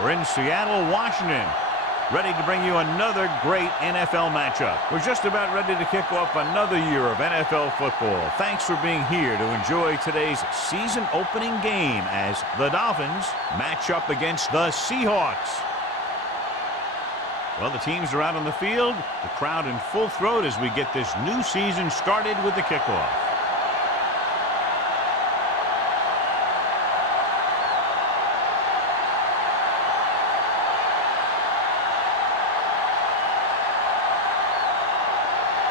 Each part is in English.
We're in Seattle, Washington, ready to bring you another great NFL matchup. We're just about ready to kick off another year of NFL football. Thanks for being here to enjoy today's season opening game as the Dolphins match up against the Seahawks. Well, the teams are out on the field, the crowd in full throat as we get this new season started with the kickoff.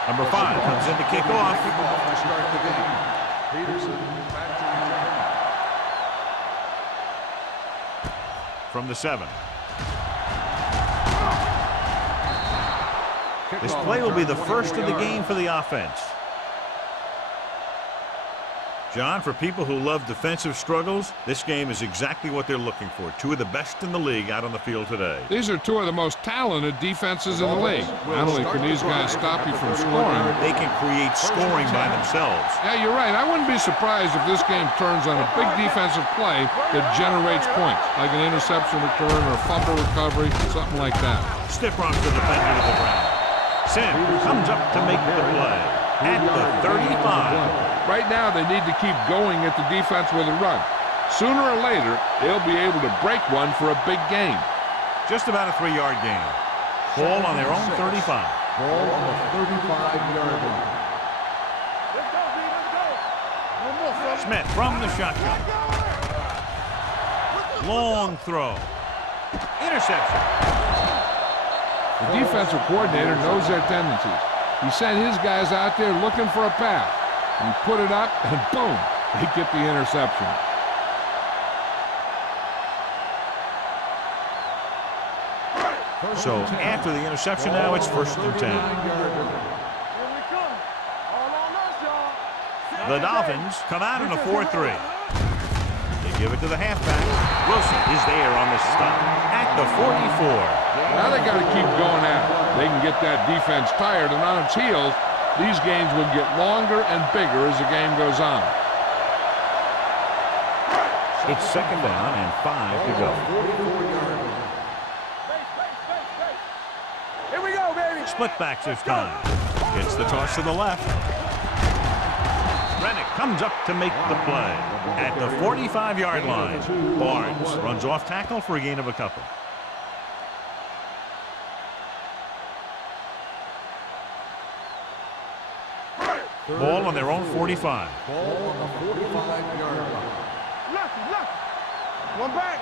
Number 5 comes in to kick off. From the 7. This play will be the first of the game for the offense. John, for people who love defensive struggles, this game is exactly what they're looking for. Two of the best in the league out on the field today. These are two of the most talented defenses in the league. Not only can these guys stop you from scoring, they can create scoring by themselves. Yeah, you're right. I wouldn't be surprised if this game turns on a big defensive play that generates points, like an interception return or a fumble recovery, something like that. Stiff arm to the defender to the ground. Sim comes up to make the play at the 35. Right now, they need to keep going at the defense with a run. Sooner or later, they'll be able to break one for a big game. Just about a 3-yard gain. Ball on their own 35. Ball on the 35-yard line. Smith from the shotgun. Long throw. Interception. The defensive coordinator knows their tendencies. He sent his guys out there looking for a pass. He put it up, and boom, they get the interception. So after the interception now, it's 1st and 10. The Dolphins come out in a 4-3. They give it to the halfback. Wilson is there on the stop at the 44. Now they got to keep going at it. They can get that defense tired and on its heels. These games will get longer and bigger as the game goes on. It's 2nd down and 5 to go. Here we go, baby. Split backs this time. Gets the toss to the left. Rennick comes up to make the play at the 45-yard line. Barnes runs off tackle for a gain of a couple. Ball on their own 45. Ball on the 45-yard line. One back.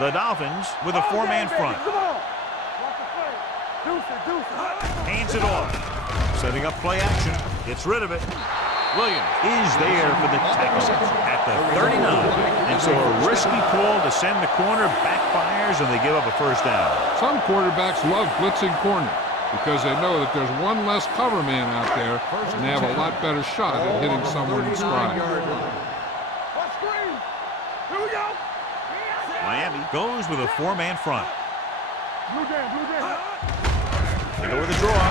The Dolphins with a 4-man front. Come on. Hands it off. Setting up play action. Gets rid of it. Williams is there for the tackle at the 39. And so a risky call to send the corner backfires and they give up a 1st down. Some quarterbacks love blitzing corner because they know that there's one less cover man out there and they have a lot better shot at hitting someone in stride. Miami goes with a 4-man front. Blue jam. They go with a draw.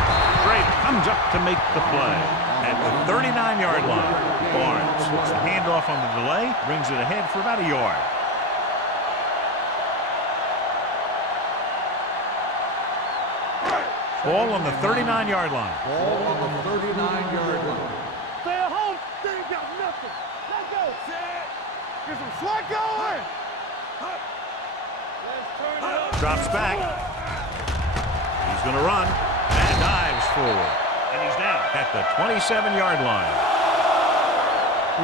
Schrader comes up to make the play at the 39-yard line. Barnes puts the handoff on the delay, brings it ahead for about a yard. Ball on the 39-yard line. Ball on the 39-yard line. Stay at home. They ain't got nothing. Let's go. Get some slack going. Drops back. He's going to run and dives forward. And he's down at the 27-yard line.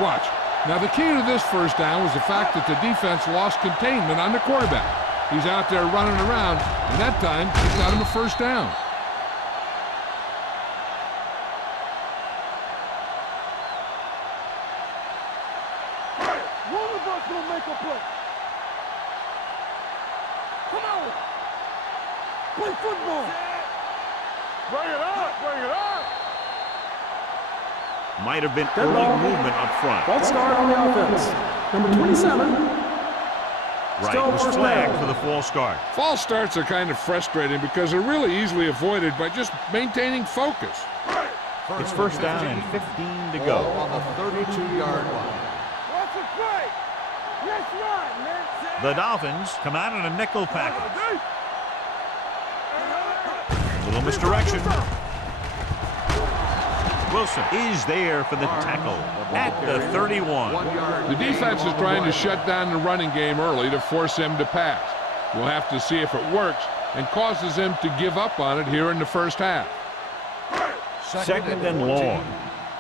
Watch. Now the key to this 1st down was the fact that the defense lost containment on the quarterback. He's out there running around, and that time he got him a 1st down. One of us will make a play. Come on. Play football. Bring it up. Might have been early movement up front. False start on the offense. Number 27. Right was flagged for the false start. False starts are kind of frustrating because they're really easily avoided by just maintaining focus. It's 1st down and 15 to go. Ball on the 32-yard line. What's the play? Yes, right, man. The Dolphins come out in a nickel package. Little misdirection. Wilson is there for the tackle at the 31. The defense is trying to shut down the running game early to force him to pass. We'll have to see if it works and causes him to give up on it here in the first half. Second and long.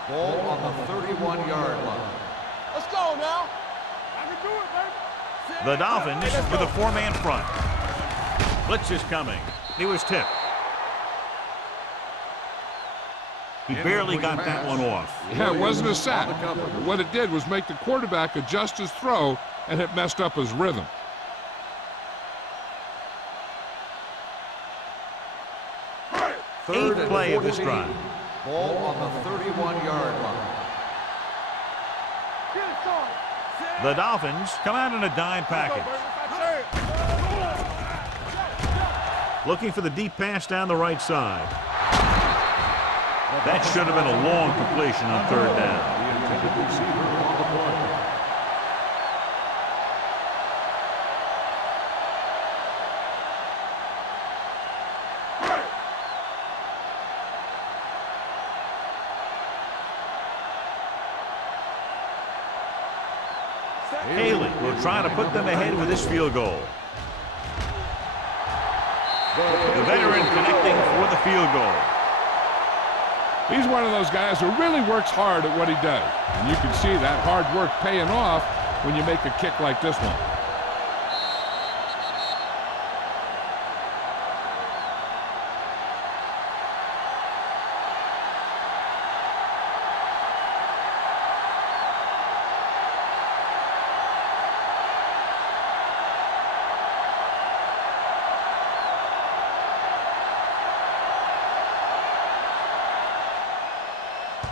Ball on the 31-yard line. Let's go now. I can do it, baby. The Dolphins with a four-man front. Blitz is coming. He was tipped. He barely got that one off. Yeah, it wasn't a sack. What it did was make the quarterback adjust his throw, and it messed up his rhythm. Eighth play of this drive. Ball on the 31-yard line. The Dolphins come out in a dime package. Looking for the deep pass down the right side. That should have been a long completion on third down. The intended receiver on the play. Haley will try to put them ahead with this field goal. The veteran connecting for the field goal. He's one of those guys who really works hard at what he does. And you can see that hard work paying off when you make a kick like this one.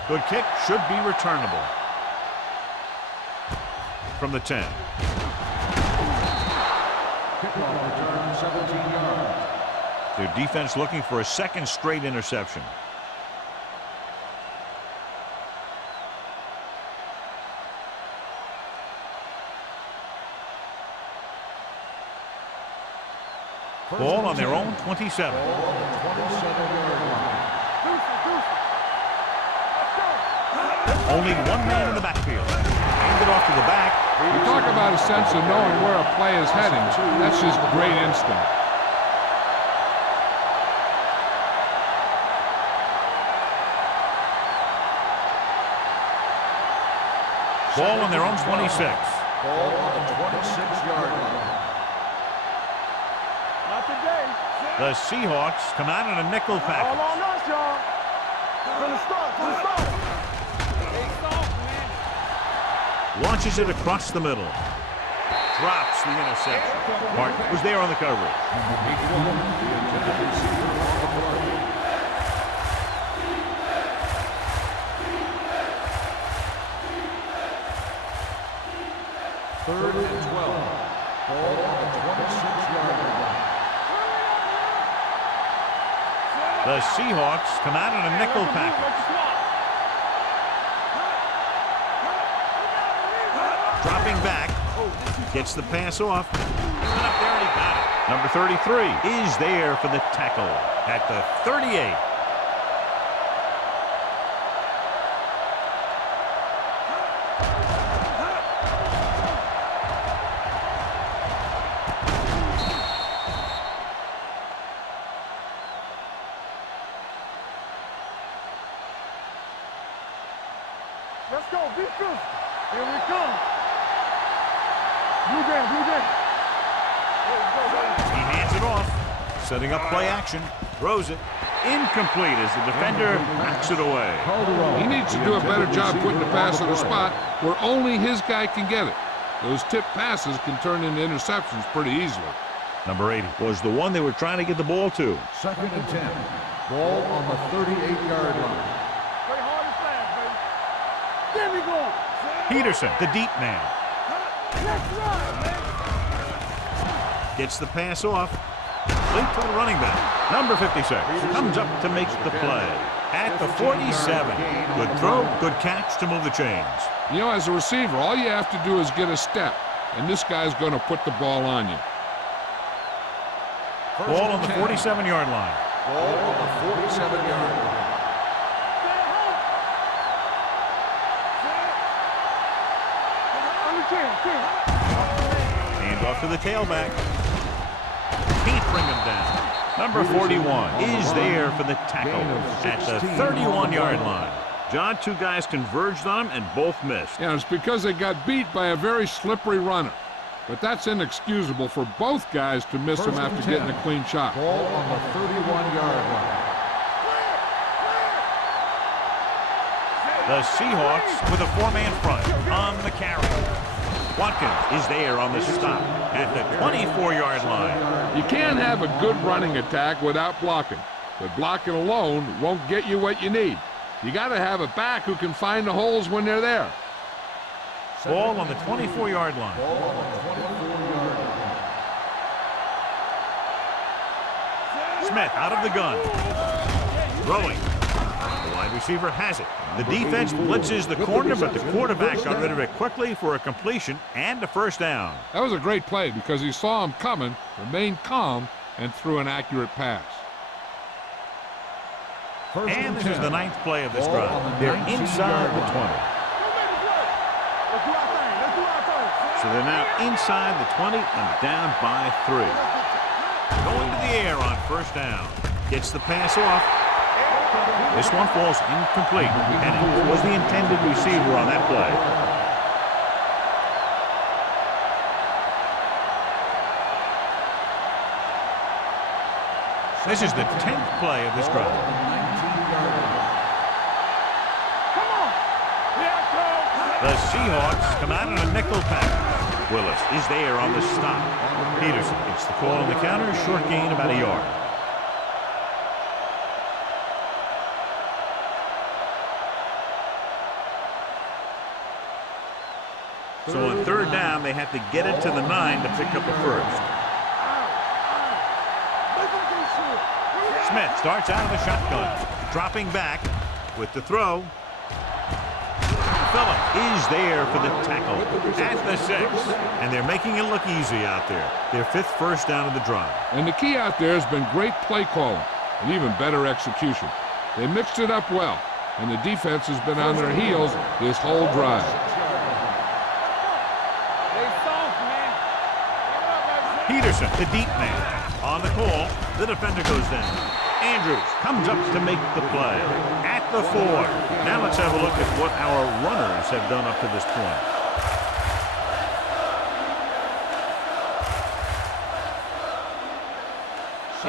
Good kick, should be returnable. From the 10. Kickoff return 17 yards. Their defense looking for a second straight interception. Ball on their own 27. Ball on the 27-yard line. Only one man in the backfield. Hand it off to the back. You talk about a sense of knowing where a play is heading. That's just great instinct. Ball on their own 26. Ball on the 26-yard line. Not today. The Seahawks come out in a nickel All package. on us, y'all. From the start, from the start. Launches it across the middle. Drops the interception. Martin was there on the coverage. The intended receiver on the play. Third and 12. Ball on the 26-yard line. The Seahawks come out in a nickel package. Dropping back. Gets the pass off. Went up there and he got it. Number 33 is there for the tackle at the 38. Let's go, be good. Here we come. Blue game, blue game. He hands it off. Setting up play action. Throws it. Incomplete as the defender knocks it away. He needs to do a better job putting the pass in a spot where only his guy can get it. Those tip passes can turn into interceptions pretty easily. Number 80 was the one they were trying to get the ball to. Second and 10. Ball on the 38-yard line. Play hard and fast, baby. There we go. Peterson, the deep man. Let's run, man. Gets the pass off. Link to the running back. Number 56 comes up to make the play. At the 47. Good throw, good catch to move the chains. You know, as a receiver, all you have to do is get a step. and this guy's going to put the ball on you. Ball on the 47-yard line. Ball on the 47-yard line. Hand off to the tailback. Can't bring him down. Number 41 is there for the tackle at the 31-yard line. John, two guys converged on him and both missed. Yeah, it's because they got beat by a very slippery runner. But that's inexcusable for both guys to miss him after getting a clean shot. Ball on the 31-yard line. The Seahawks with a four-man front on the carry. Watkins is there on the stop at the 24-yard line. You can't have a good running attack without blocking, but blocking alone won't get you what you need. You got to have a back who can find the holes when they're there. Ball on the 24-yard line. Ball on the 24-yard line. Smith out of the gun. Throwing. The wide receiver has it. The defense blitzes the corner, but the quarterback got rid of it quickly for a completion and a first down. That was a great play because he saw him coming, remained calm, and threw an accurate pass. And this is the 9th play of this drive. They're inside the 20. So they're now inside the 20 and down by 3. Going to the air on first down. Gets the pass off. This one falls incomplete. And it was the intended receiver on that play. This is the 10th play of this drive. The Seahawks come out on a nickel package. Willis is there on the stop. Peterson gets the call on the counter. Short gain about a yard. So on third down, they have to get it to the 9 to pick up a first. Smith starts out of the shotgun. Dropping back with the throw. Phillip is there for the tackle at the 6. And they're making it look easy out there. Their 5th first down of the drive. And the key out there has been great play calling and even better execution. They mixed it up well, and the defense has been on their heels this whole drive. Peterson, the deep man. On the call, the defender goes down. Andrews comes up to make the play at the 4. Now let's have a look at what our runners have done up to this point.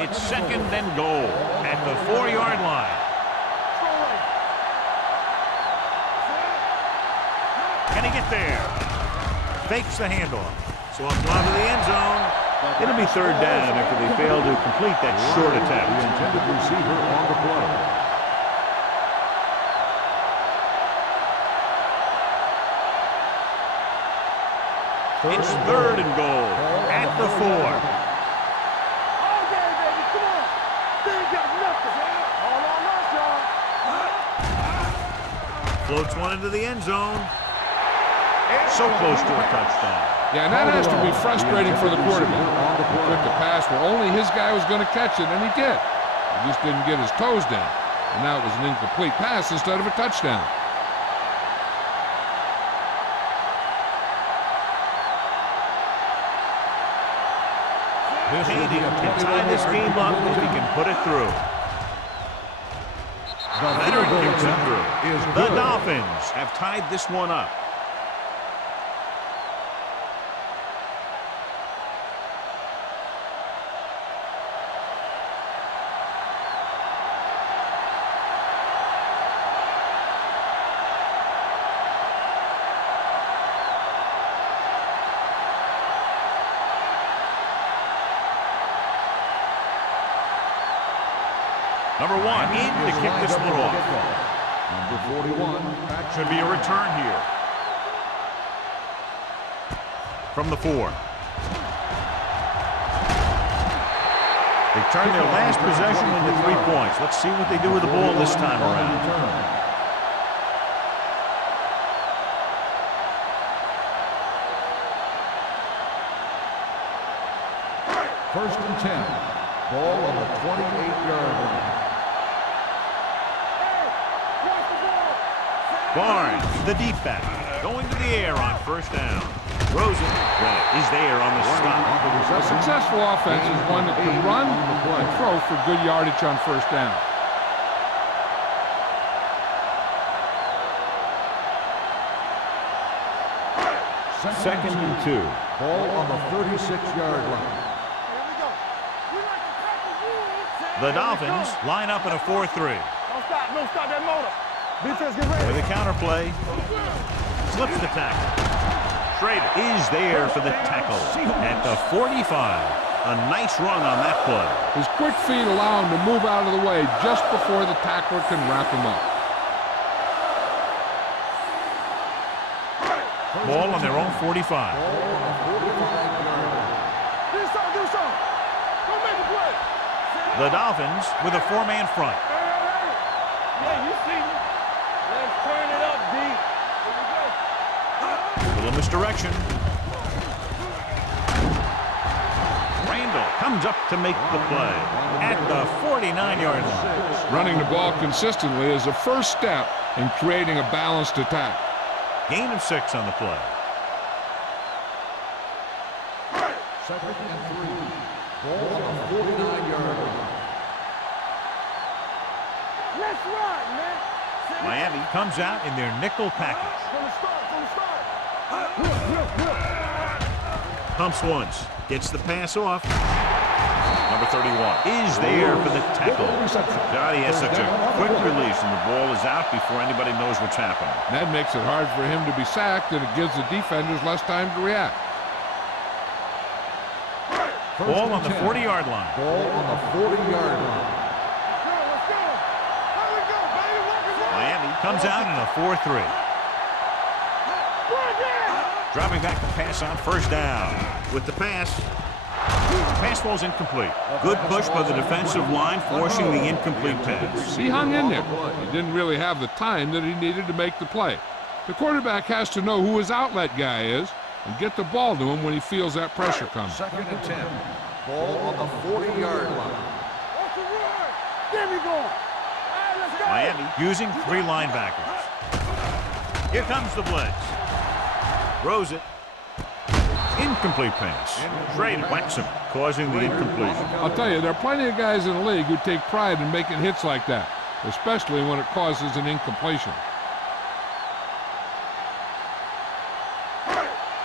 It's 2nd and goal at the 4-yard line. Can he get there? Fakes the handoff. So up onto the end zone. It'll be third down after they fail to complete that short attempt. The intended receiver on the play. It's 3rd and goal at the 4. Okay, baby, come on. They ain't got nothing. All on us, y'all. Floats one into the end zone. So close to a touchdown. Yeah, and that has to be frustrating for the quarterback. He took the pass where only his guy was going to catch it, and he did. He just didn't get his toes down. And now it was an incomplete pass instead of a touchdown. Haney can tie this game up if he can put it through. Leonard kicks it through. The Dolphins have tied this one up. Number 1 in to kick this one off. Number 41. Should be a return here. From the 4. They turned their last possession into 3 points. Let's see what they do with the ball this time around. First and 10. Ball on the 28-yard line. Barnes, the deep back, going to the air on first down. Rosen is there on the stop. A successful offense is one that can run and throw for good yardage on first down. Second and 2. Ball on the 36-yard line. The Dolphins line up in a 4-3. Don't stop that motor. Defense, get ready. With a counter play, slips the tackle. Schrader is there for the tackle at the 45. A nice run on that play. His quick feet allow him to move out of the way just before the tackler can wrap him up. Ball on their own 45. Do something. Go make a play. The Dolphins with a 4-man front. Yeah, you see me. Let's turn it up, D. Here we go. Little misdirection. Randall comes up to make the play at the 49-yard line. Running the ball consistently is the first step in creating a balanced attack. Gain of 6 on the play. Second and 3. Ball on the 49-yard line. Let's run, man. Miami comes out in their nickel package. From the start. Pumps once, gets the pass off. Number 31 is there for the tackle. God, he has such a quick release, and the ball is out before anybody knows what's happening. That makes it hard for him to be sacked, and it gives the defenders less time to react. Ball on the 40-yard line. Ball on the 40-yard line. Let's go. Here we go, baby. Miami comes out in a 4-3. Dropping back to pass on first down. With the pass ball's incomplete. Good push by the defensive line, forcing the incomplete pass. He hung in there. He didn't really have the time that he needed to make the play. The quarterback has to know who his outlet guy is and get the ball to him when he feels that pressure coming. Second and 10. Ball on the 40-yard line. What's the run? Get me going. All right, let's go. Miami using 3 linebackers. Here comes the blitz. Throws it. Incomplete pass. Schrader whacks him, causing the incompletion. I'll tell you, there are plenty of guys in the league who take pride in making hits like that, especially when it causes an incompletion.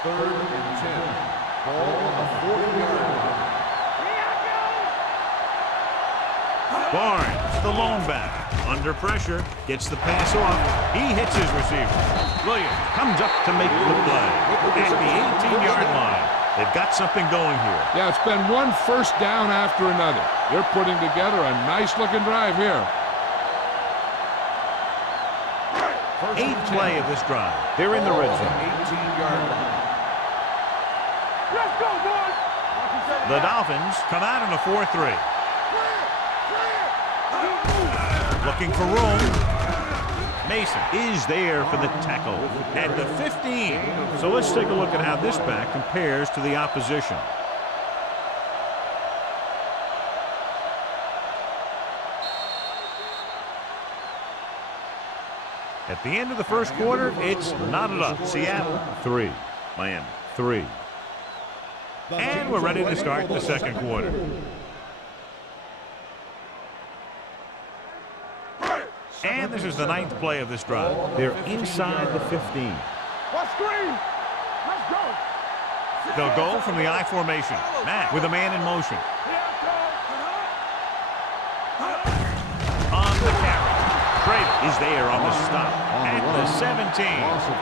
Third and 10. Ball on the 40-yard line. Barnes, the lone back, under pressure, gets the pass off. He hits his receiver. Williams comes up to make the play at the 18-yard line. They've got something going here. Yeah, it's been one first down after another. They're putting together a nice-looking drive here. 8th play of this drive. They're in the red zone. 18-yard line. Let's go, boys. The Dolphins come out in a 4-3. Looking for room. Mason is there for the tackle at the 15. So let's take a look at how this back compares to the opposition. At the end of the first quarter, it's knotted up. Seattle 3, Miami 3. And we're ready to start the second quarter. And this is the 9th play of this drive. They're inside the 15. What screen? Let's go. They'll go from the I formation. Matt with a man in motion. On the carry. Schrader is there on the stop at the 17.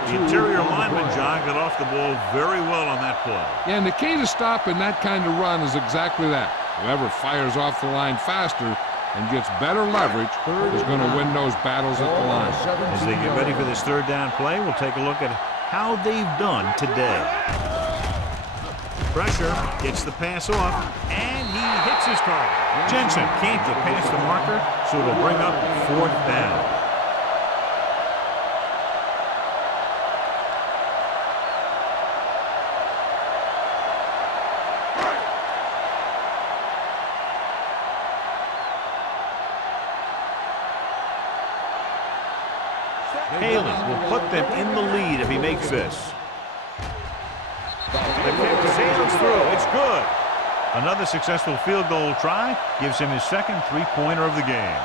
The interior lineman, John, got off the ball very well on that play. Yeah, and the key to stopping that kind of run is exactly that. Whoever fires off the line faster and gets better leverage is going to win those battles at the line. As they get ready for this third down play, we'll take a look at how they've done today. Pressure, gets the pass off, and he hits his target. Jensen can't get past the marker, so it'll bring up 4th down. Haley will put them in the lead if he makes this. The kick sails through. It's good. Another successful field goal try gives him his second three-pointer of the game.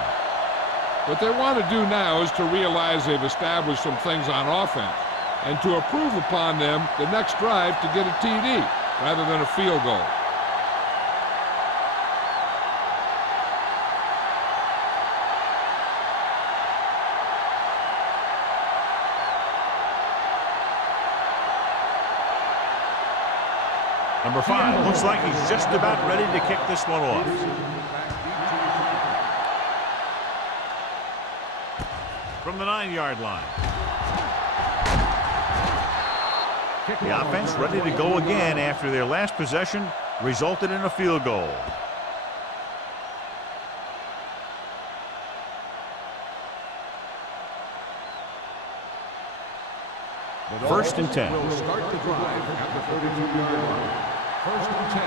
What they want to do now is to realize they've established some things on offense and to improve upon them the next drive to get a TD rather than a field goal. Number 5 looks like he's just about ready to kick this one off. From the 9-yard line. The offense ready to go again after their last possession resulted in a field goal. First and 10. Will start the drive at the 32-yard line. First and 10.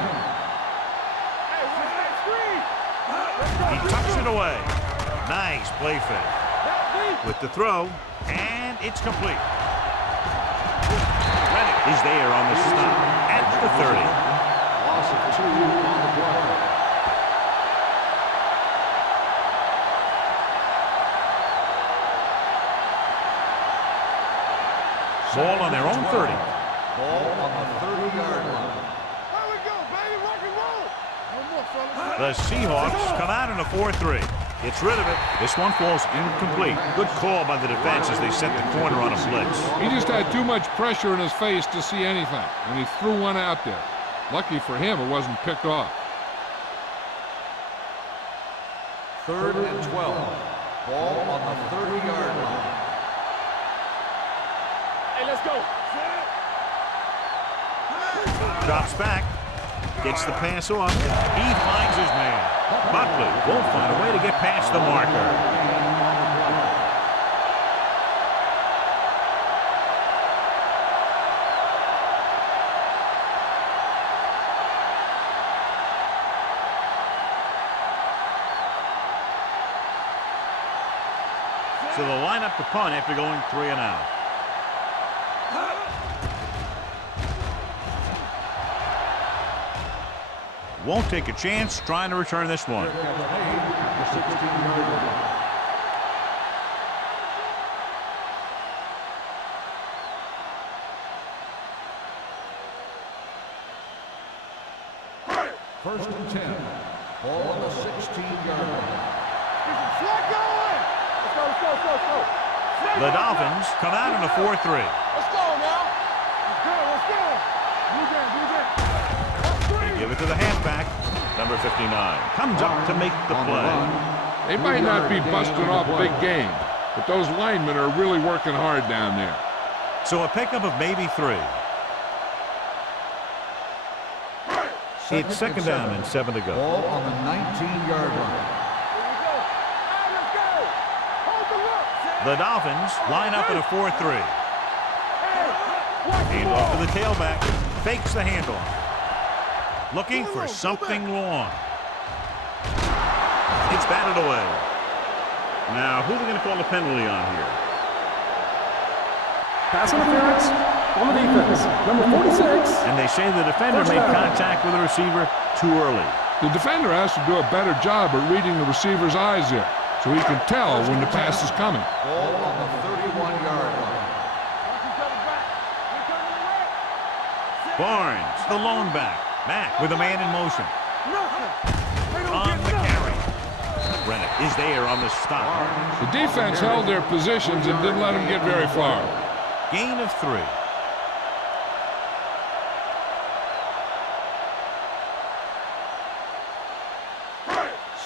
He tucks it away. Nice play fake. With the throw, and it's complete. Reddick is there on the stop at the 30. Loss of 2 on the play. Ball on their own 30. Ball on the 30-yard line. There we go, baby. Rock and roll. One more, fellas. The Seahawks come out in a 4-3. Gets rid of it. This one falls incomplete. Good call by the defense as they set the corner on a blitz. He just had too much pressure in his face to see anything, and he threw one out there. Lucky for him, it wasn't picked off. 3rd and 12. Ball on the 30-yard line. Hey, let's go. Drops back. Gets the pass off. He finds his man. Buckley won't find a way to get past the marker. So they'll line up the punt after going 3 and out. Won't take a chance trying to return this one. First and 10. Ball on the 16-yard line. Let's go. The Dolphins come out in a 4-3. Let's go now. Let's go. They give it to the halfback. Number 59 comes up to make the play. They might not be busting off big game, but those linemen are really working hard down there. So a pickup of maybe 3. It's second down and 7 to go. Ball on the 19-yard line. The Dolphins line up in a 4-3. Hand off to the tailback. Fakes the handoff. Looking for something long. It's batted away. Now, who are they going to call a penalty on here? Pass interference on the defense. Number 46. And they say the defender made contact with the receiver too early. The defender has to do a better job at reading the receiver's eyes there, so he can tell when the pass is coming. Ball on the 31-yard line. Barnes, the lone back. Mack with a man in motion. On the carry. Rennick is there on the stop. The defense held their positions and didn't let them get very far. Gain of 3.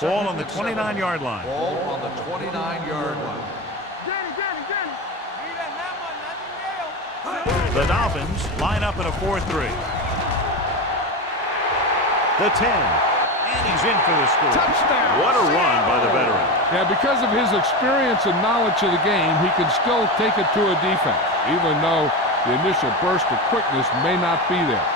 Ball on the 29-yard line. Ball on the 29-yard line. The Dolphins line up in a 4-3. The 10. And he's in for the score. Touchdown. What a run by the veteran. Yeah, because of his experience and knowledge of the game, he can still take it to a defense, even though the initial burst of quickness may not be there.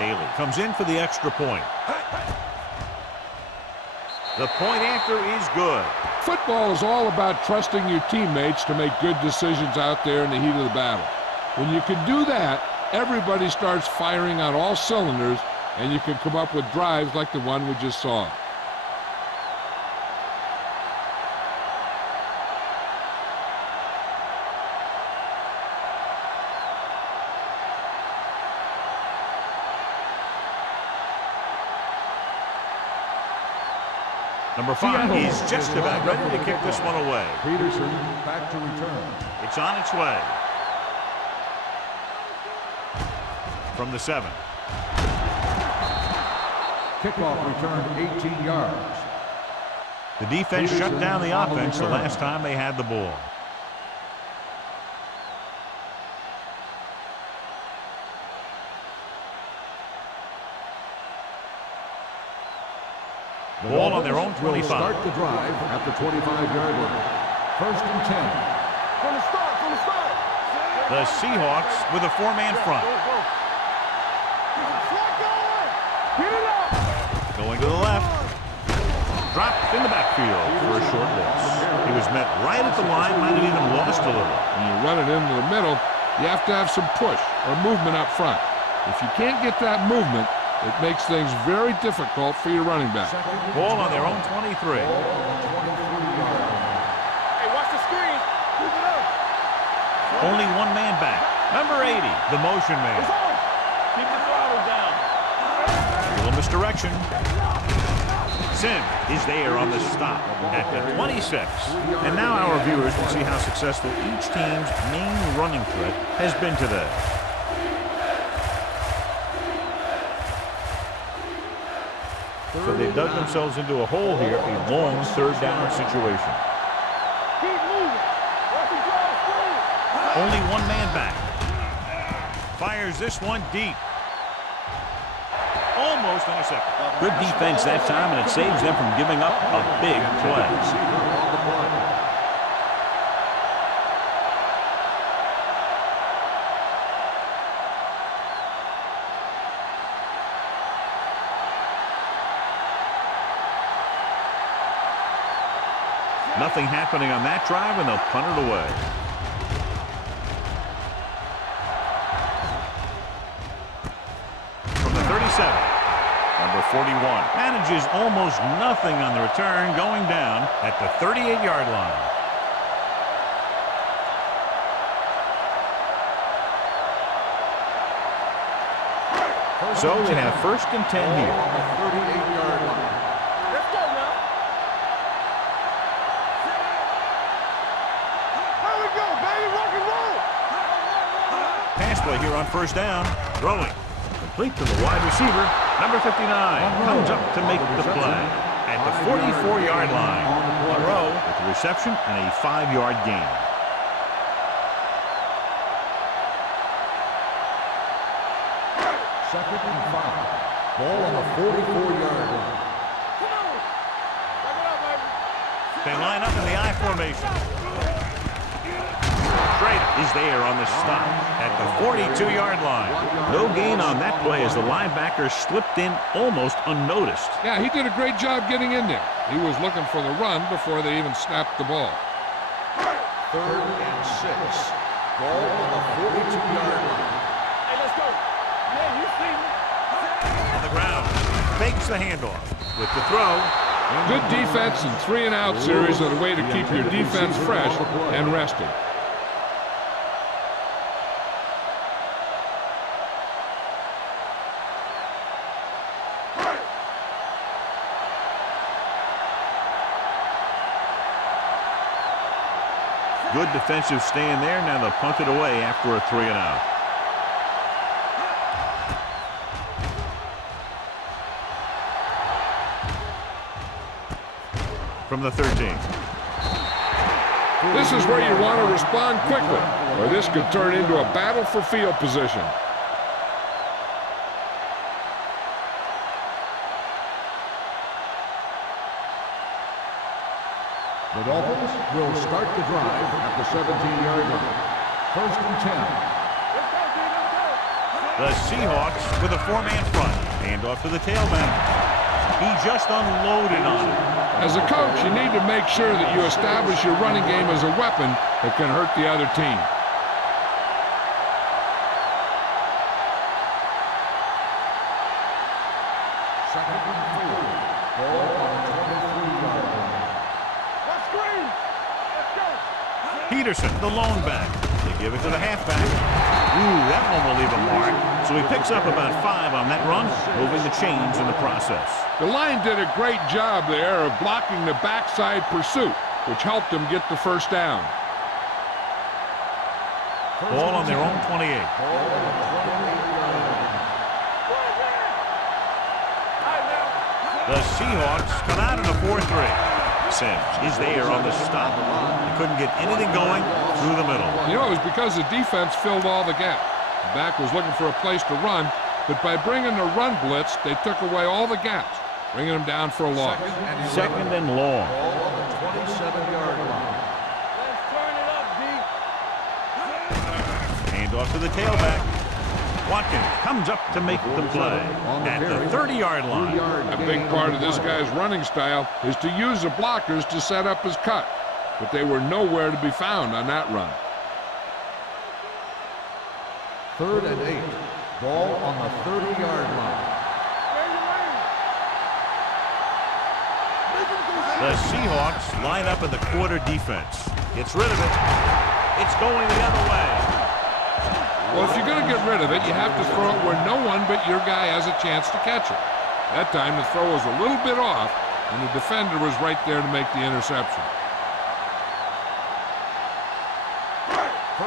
Bailey comes in for the extra point. The point after is good. Football is all about trusting your teammates to make good decisions out there in the heat of the battle. When you can do that, everybody starts firing on all cylinders, and you can come up with drives like the one we just saw. Number 5 is just about ready to kick this one away. Peterson back to return. It's on its way. From the 7. Kickoff return 18 yards. The defense shut down the offense the last time they had the ball. Ball on their own 25. Will start the drive at the 25-yard line. First and 10. From the start, from the start. The Seahawks with a 4-man front. Get it up. Going to the left. Dropped in the backfield for a short loss. He was met right at the line, might have even lost a little. When you run it into the middle, you have to have some push or movement up front. If you can't get that movement, it makes things very difficult for your running back. Ball on their own 23. Hey, watch the screen. Keep it up. Only one man back. Number 80, the motion man. Keep the throttle down. A little misdirection. Sim is there on the stop at the 26. And now our viewers will see how successful each team's main running threat has been today. So they've dug themselves into a hole here, a long third down situation. Keep moving. Watch the drive through. Only one man back. Fires this one deep. Almost intercepted. Good defense that time, and it saves them from giving up a big play. Nothing happening on that drive, and they'll punt it away. From the 37, number 41 manages almost nothing on the return, going down at the 38-yard line. So they have first and 10 here. 38-yard line. Let's go now. There we go, baby. Rock and roll. Pass play here on first down. Throwing. Complete to the wide receiver. Number 59 comes up to make the play at the 44-yard line. Monroe with the reception and a 5-yard gain. Second and 5. Ball on the 44-yard line. Come on. Back it up, baby. They line up in the I formation. Drake is there on the stop at the 42-yard line. No gain on that play as the linebacker slipped in almost unnoticed. Yeah, he did a great job getting in there. He was looking for the run before they even snapped the ball. Third and 6. Ball on the 42-yard line. Hey, let's go. Yeah, you see me. On the ground, fakes the handoff with the throw. Good defense and 3-and-out series are the way to keep your defense fresh and rested. Good defensive stand there. Now they'll punt it away after a 3-and-out. From the 13. This is where you want to respond quickly, or this could turn into a battle for field position. The Dolphins will start the drive at the 17-yard line. First and 10. Let's go, D. Let's go. The Seahawks with a four-man front. Hand off to the tailback. He just unloaded on it. As a coach, you need to make sure that you establish your running game as a weapon that can hurt the other team. Second and 4. Ball on the 23-yard line. Let's screen. Let's go. Peterson, the lone back. They give it to the halfback. Ooh, that one will leave a mark. So he picks up about 5 on that run, moving the chains in the process. The line did a great job there of blocking the backside pursuit, which helped them get the first down. Ball on their own 28. Ball on the 28-yard line. The Seahawks come out in a 4-3. Sims is there on the stop. He couldn't get anything going through the middle. You know, it was because the defense filled all the gaps. The back was looking for a place to run, but by bringing the run blitz, they took away all the gaps, bringing them down for a loss. Second and long. Ball on the 27-yard line. Let's turn it up, D. Hand off to the tailback. Watkins comes up to make the play at the 30-yard line. A big part of this guy's running style is to use the blockers to set up his cut, but they were nowhere to be found on that run. Third and 8. Ball on the 30-yard line. The Seahawks line up in the quarter defense. Gets rid of it. It's going the other way. Well, if you're going to get rid of it, you have to throw it where no one but your guy has a chance to catch it. That time, the throw was a little bit off, and the defender was right there to make the interception.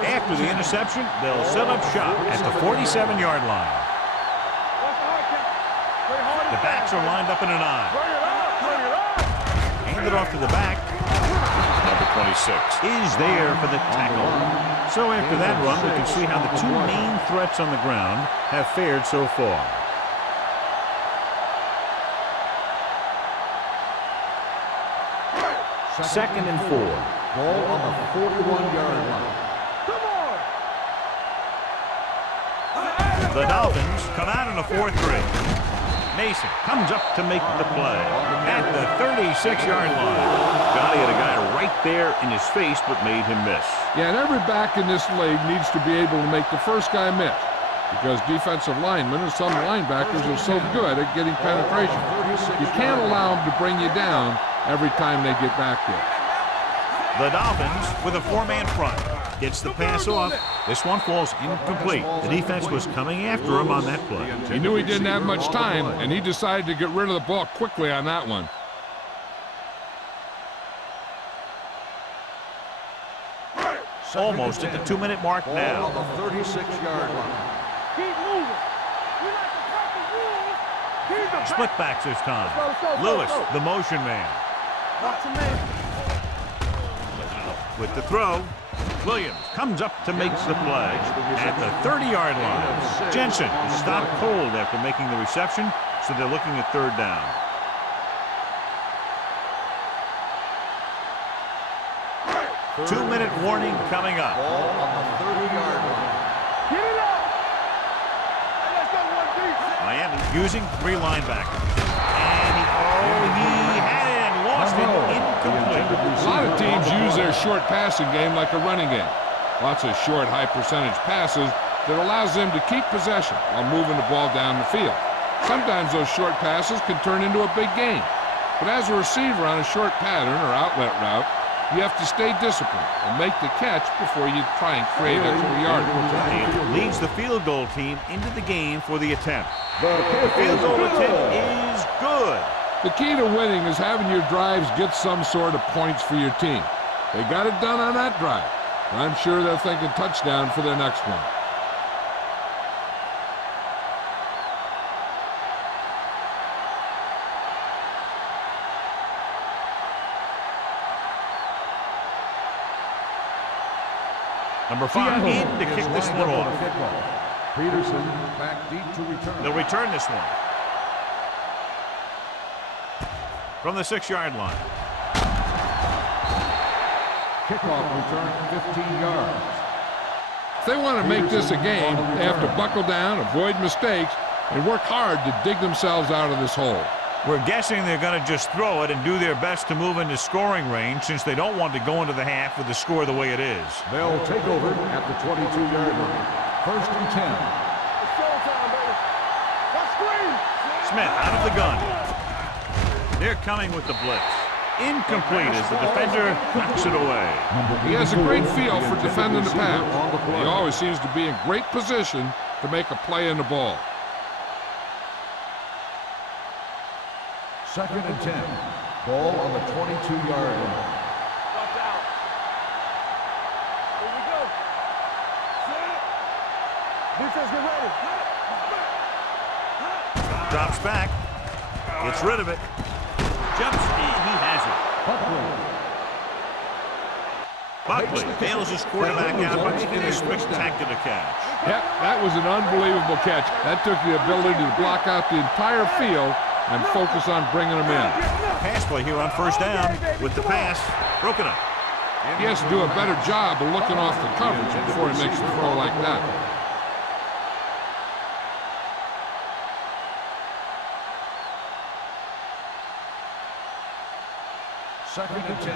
After the interception, they'll set up shop at the 47-yard line. The backs are lined up in an I. Hand it off to the back. Number 26 is there for the tackle. So after that run, we can see how the two main threats on the ground have fared so far. Second and 4. Ball on the 41-yard line. The Dolphins come out in a 4-3. Mason comes up to make the play at the 36-yard line. Johnny had a guy right there in his face, but made him miss. Yeah, and every back in this league needs to be able to make the first guy miss, because defensive linemen and some linebackers are so good at getting penetration. You can't allow them to bring you down every time they get back there. The Dolphins with a four-man front. Gets the pass off. This one falls incomplete. The defense was coming after him on that play. He knew he didn't have much time, and he decided to get rid of the ball quickly on that one. Almost at the 2-minute mark Ball now. on the 36-yard line. Keep moving. We like to cut the rules. Keep the Split backs this time. Let's go, Lewis, go. the motion man. Watch him, man. With the throw, Williams comes up to make the play at the 30-yard line. Jensen is stopped cold after making the reception, so they're looking at third down. Two-minute warning coming up. Ball on the 30-yard line. Get it up. Hey, let's go, one deep. Miami using 3 linebackers. And he had it and lost it incomplete. A lot of teams use their short passing game like a running game. Lots of short, high-percentage passes that allows them to keep possession while moving the ball down the field. Sometimes those short passes can turn into a big game. But as a receiver on a short pattern or outlet route, you have to stay disciplined and make the catch before you try and create extra yardage. And leads the field goal team into the game for the attempt. The field goal attempt is good. The key to winning is having your drives get some sort of points for your team. They got it done on that drive. I'm sure they're thinking touchdown for their next one. Number 5 in to kick this one off. Peterson back deep to return. They'll return this one. From the 6-yard line. Kickoff return 15 yards. If they want to make this a game, they have to buckle down, avoid mistakes, and work hard to dig themselves out of this hole. We're guessing they're going to just throw it and do their best to move into scoring range since they don't want to go into the half with the score the way it is. They'll take over at the 22-yard line. 1st and 10. It's showtime, baby. Let's scream. Smith out of the gun. They're coming with the blitz. Incomplete as the defender knocks it away. He has a great feel for defending the pass. He always seems to be in great position to make a play in the ball. 2nd and 10. Ball on the 22-yard line. Watch out. Here we go. Defense, get ready. Drops back. Gets rid of it. Jumps in. He has it. Buckley fails his quarterback out, but making a spectacular catch. Yep, that was an unbelievable catch. That took the ability to block out the entire field and focus on bringing them in. Pass play here on 1st down with the pass broken up. He has to do a better job of looking off the coverage before he makes a throw like that. 2nd and 10.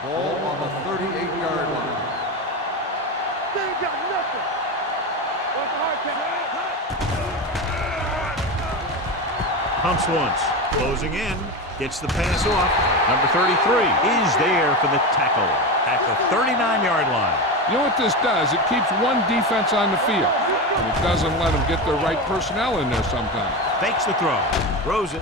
Ball on the 38-yard line. They ain't got nothing. What's the hard Pumps once. Closing in. Gets the pass off. Number 33 is there for the tackle at the 39-yard line. You know what this does? It keeps one defense on the field, and it doesn't let them get the right personnel in there sometimes. Fakes the throw. Throws it.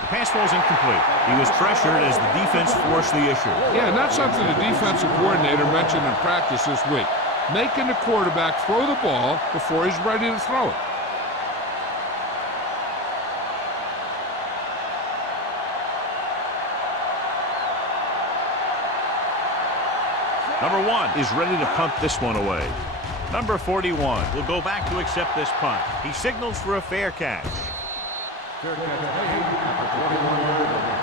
The pass falls incomplete. He was pressured as the defense forced the issue. Yeah, and that's something the defensive coordinator mentioned in practice this week. Making the quarterback throw the ball before he's ready to throw it. Number 1 is ready to punt this one away. Number 41 will go back to accept this punt. He signals for a fair catch. Fair catch made at the 21-yard line.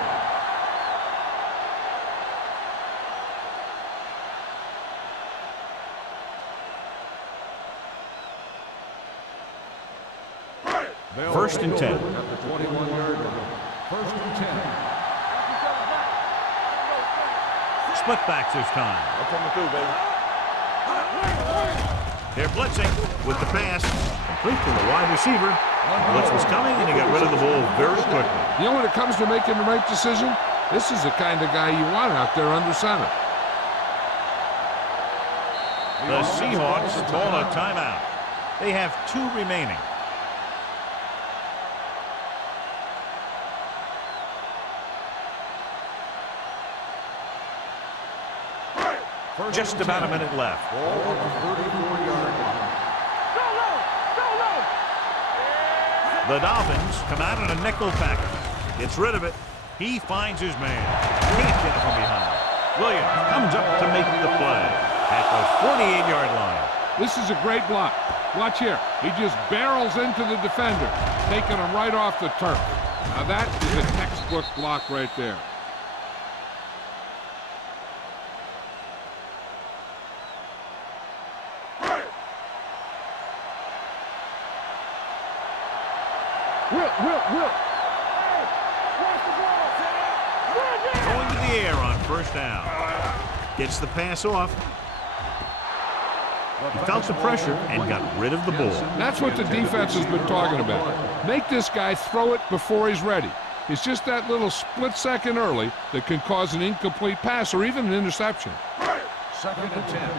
First and 10. At the 21-yard line. 1st and 10. Split backs this time. That's coming through, baby. They're blitzing with the pass. Complete to the wide receiver. Blitz was coming, and he got rid of the ball very quickly. You know, when it comes to making the right decision, this is the kind of guy you want out there under center. The Seahawks call a timeout. They have 2 remaining. Just about a minute left. Ball on the 34-yard line. The Dolphins come out in a nickel package. Gets rid of it. He finds his man. Can't get it from behind. Williams comes up to make the play at the 48-yard line. This is a great block. Watch here. He just barrels into the defender, taking him right off the turf. Now that is a textbook block right there. Will. Going to the air on 1st down. Gets the pass off. He felt the pressure and got rid of the ball. That's what the defense has been talking about. Make this guy throw it before he's ready. It's just that little split second early that can cause an incomplete pass or even an interception. 2nd and 10.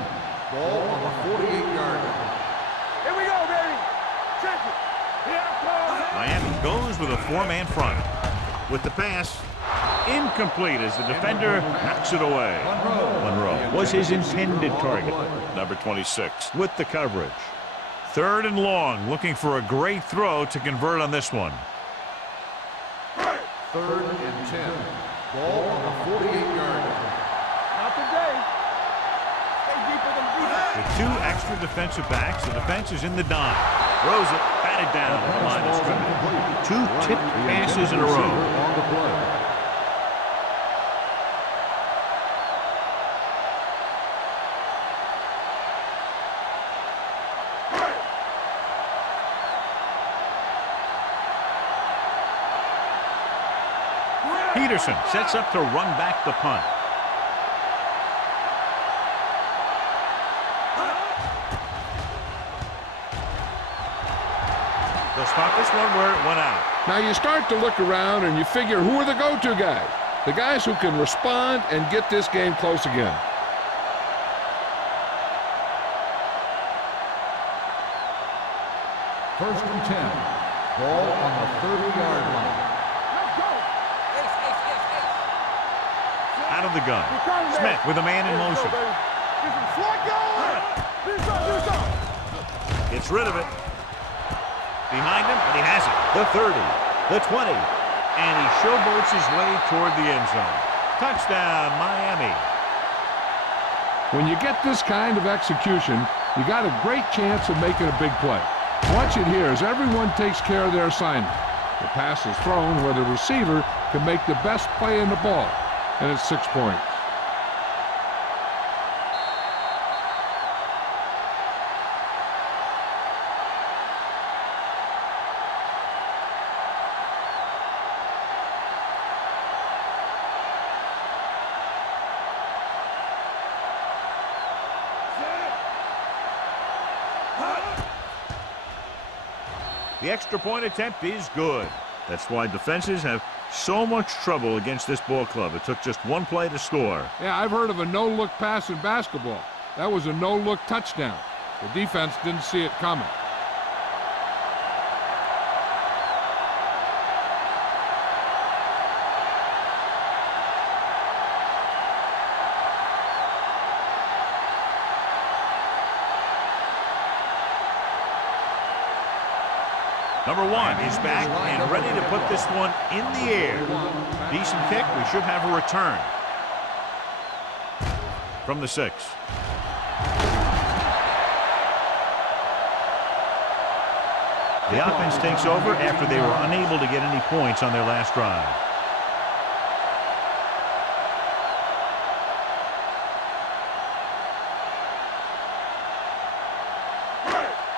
Ball on the 48-yard line. Here we go, baby. Check it. Here I come. Miami goes with a 4-man front. With the pass, incomplete as the defender knocks it away. Monroe was his intended target. Number 26 with the coverage. 3rd and long, looking for a great throw to convert on this one. 3rd and 10. Ball on the 48-yard line. Not today. Stay deeper than defense. With 2 extra defensive backs, the defense is in the dime. Throws it, batted down at the line of scrimmage. 2 tipped passes in a row. On the play. Peterson sets up to run back the punt. They'll spot this one where it went out. Now you start to look around and you figure, who are the go-to guys? The guys who can respond and get this game close again. First and 10. Ball on the 30-yard line. Let's go. Out of the gun. Smith with a man in motion. Gets rid of it. Behind him, but he has it. The 30, the 20, and he showboats his way toward the end zone. Touchdown, Miami. When you get this kind of execution, you got a great chance of making a big play. Watch it here as everyone takes care of their assignment. The pass is thrown where the receiver can make the best play in the ball, and it's 6 points. The extra point attempt is good. That's why defenses have so much trouble against this ball club. It took just one play to score. Yeah, I've heard of a no-look pass in basketball. That was a no-look touchdown. The defense didn't see it coming. Number 1 is back and ready to put this one in the air. Decent kick. We should have a return. From the 6. The offense takes over after they were unable to get any points on their last drive.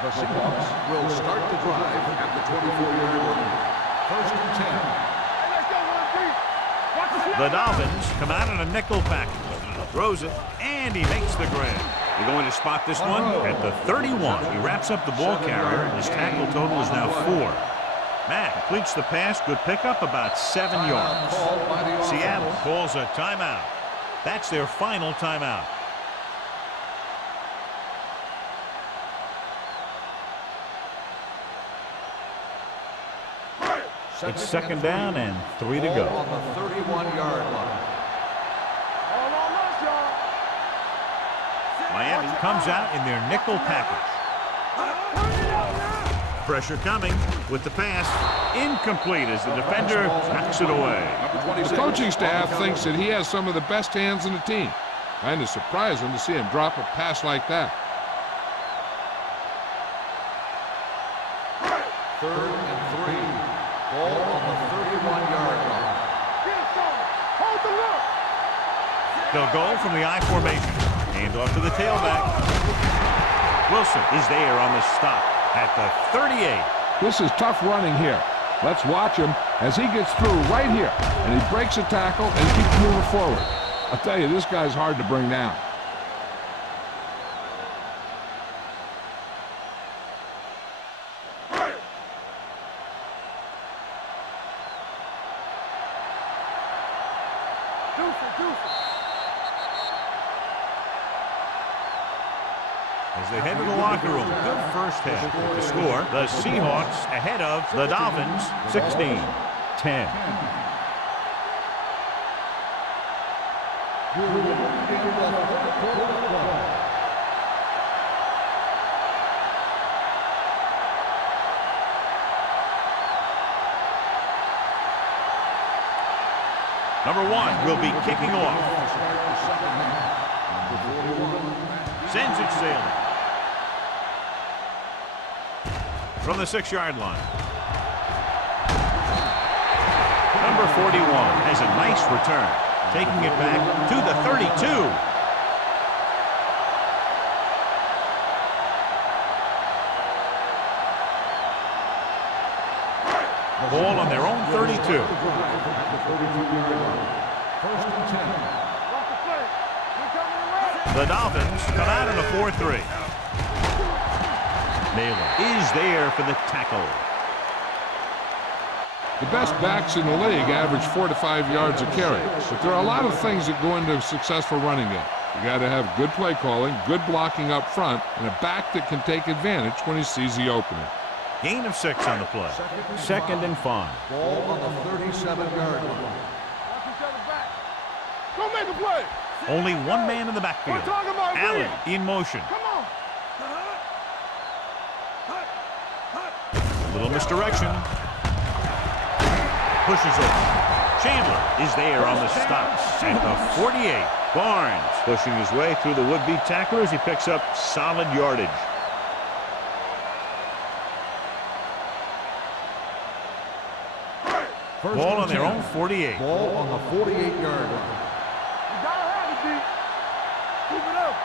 The Seahawks will start the drive at the 24-yard line. First and 10. The Dolphins come out in a nickel package. Throws it, and he makes the grab. We're going to spot this one at the 31. He wraps up the ball carrier, and his tackle total is now 4. Matt completes the pass. Good pickup, about 7 yards. Seattle calls a timeout. That's their final timeout. It's second down and 3 to go. On the 31-yard line. Miami comes out in their nickel package. Pressure coming with the pass. Incomplete as the defender knocks it away. The coaching staff thinks that he has some of the best hands in the team. Kind of surprising to see him drop a pass like that. Third and 3. Ball on the 31-yard line. They'll go from the I formation. Hand off to the tailback. Wilson is there on the stop at the 38. This is tough running here. Let's watch him as he gets through right here. And he breaks a tackle and keeps moving forward. I'll tell you, this guy's hard to bring down. As they head to the locker room, good first half. With the score, the Seahawks ahead of the Dolphins, 16-10. Number 1 will be kicking off. Sends it sailing. From the 6-yard line. Number 41 has a nice return, taking it back to the 32. Ball on their own 32. First and 10. The Dolphins come out in a 4-3. Naylor is there for the tackle. The best backs in the league average 4 to 5 yards a carry, but there are a lot of things that go into a successful running game. You got to have good play calling, good blocking up front, and a back that can take advantage when he sees the opening. Gain of 6 on the play. Second and 5. Ball on the 37-yard line. Go make a play. Only one man in the backfield. We're talking about Allen green. in motion. Come on. Little misdirection. Pushes it. Chandler is there on the stop at the 48. Barnes pushing his way through the would-be tacklers. He picks up solid yardage. Ball on their own 48. Ball on the 48-yard line. You gotta have it, D. Keep it up.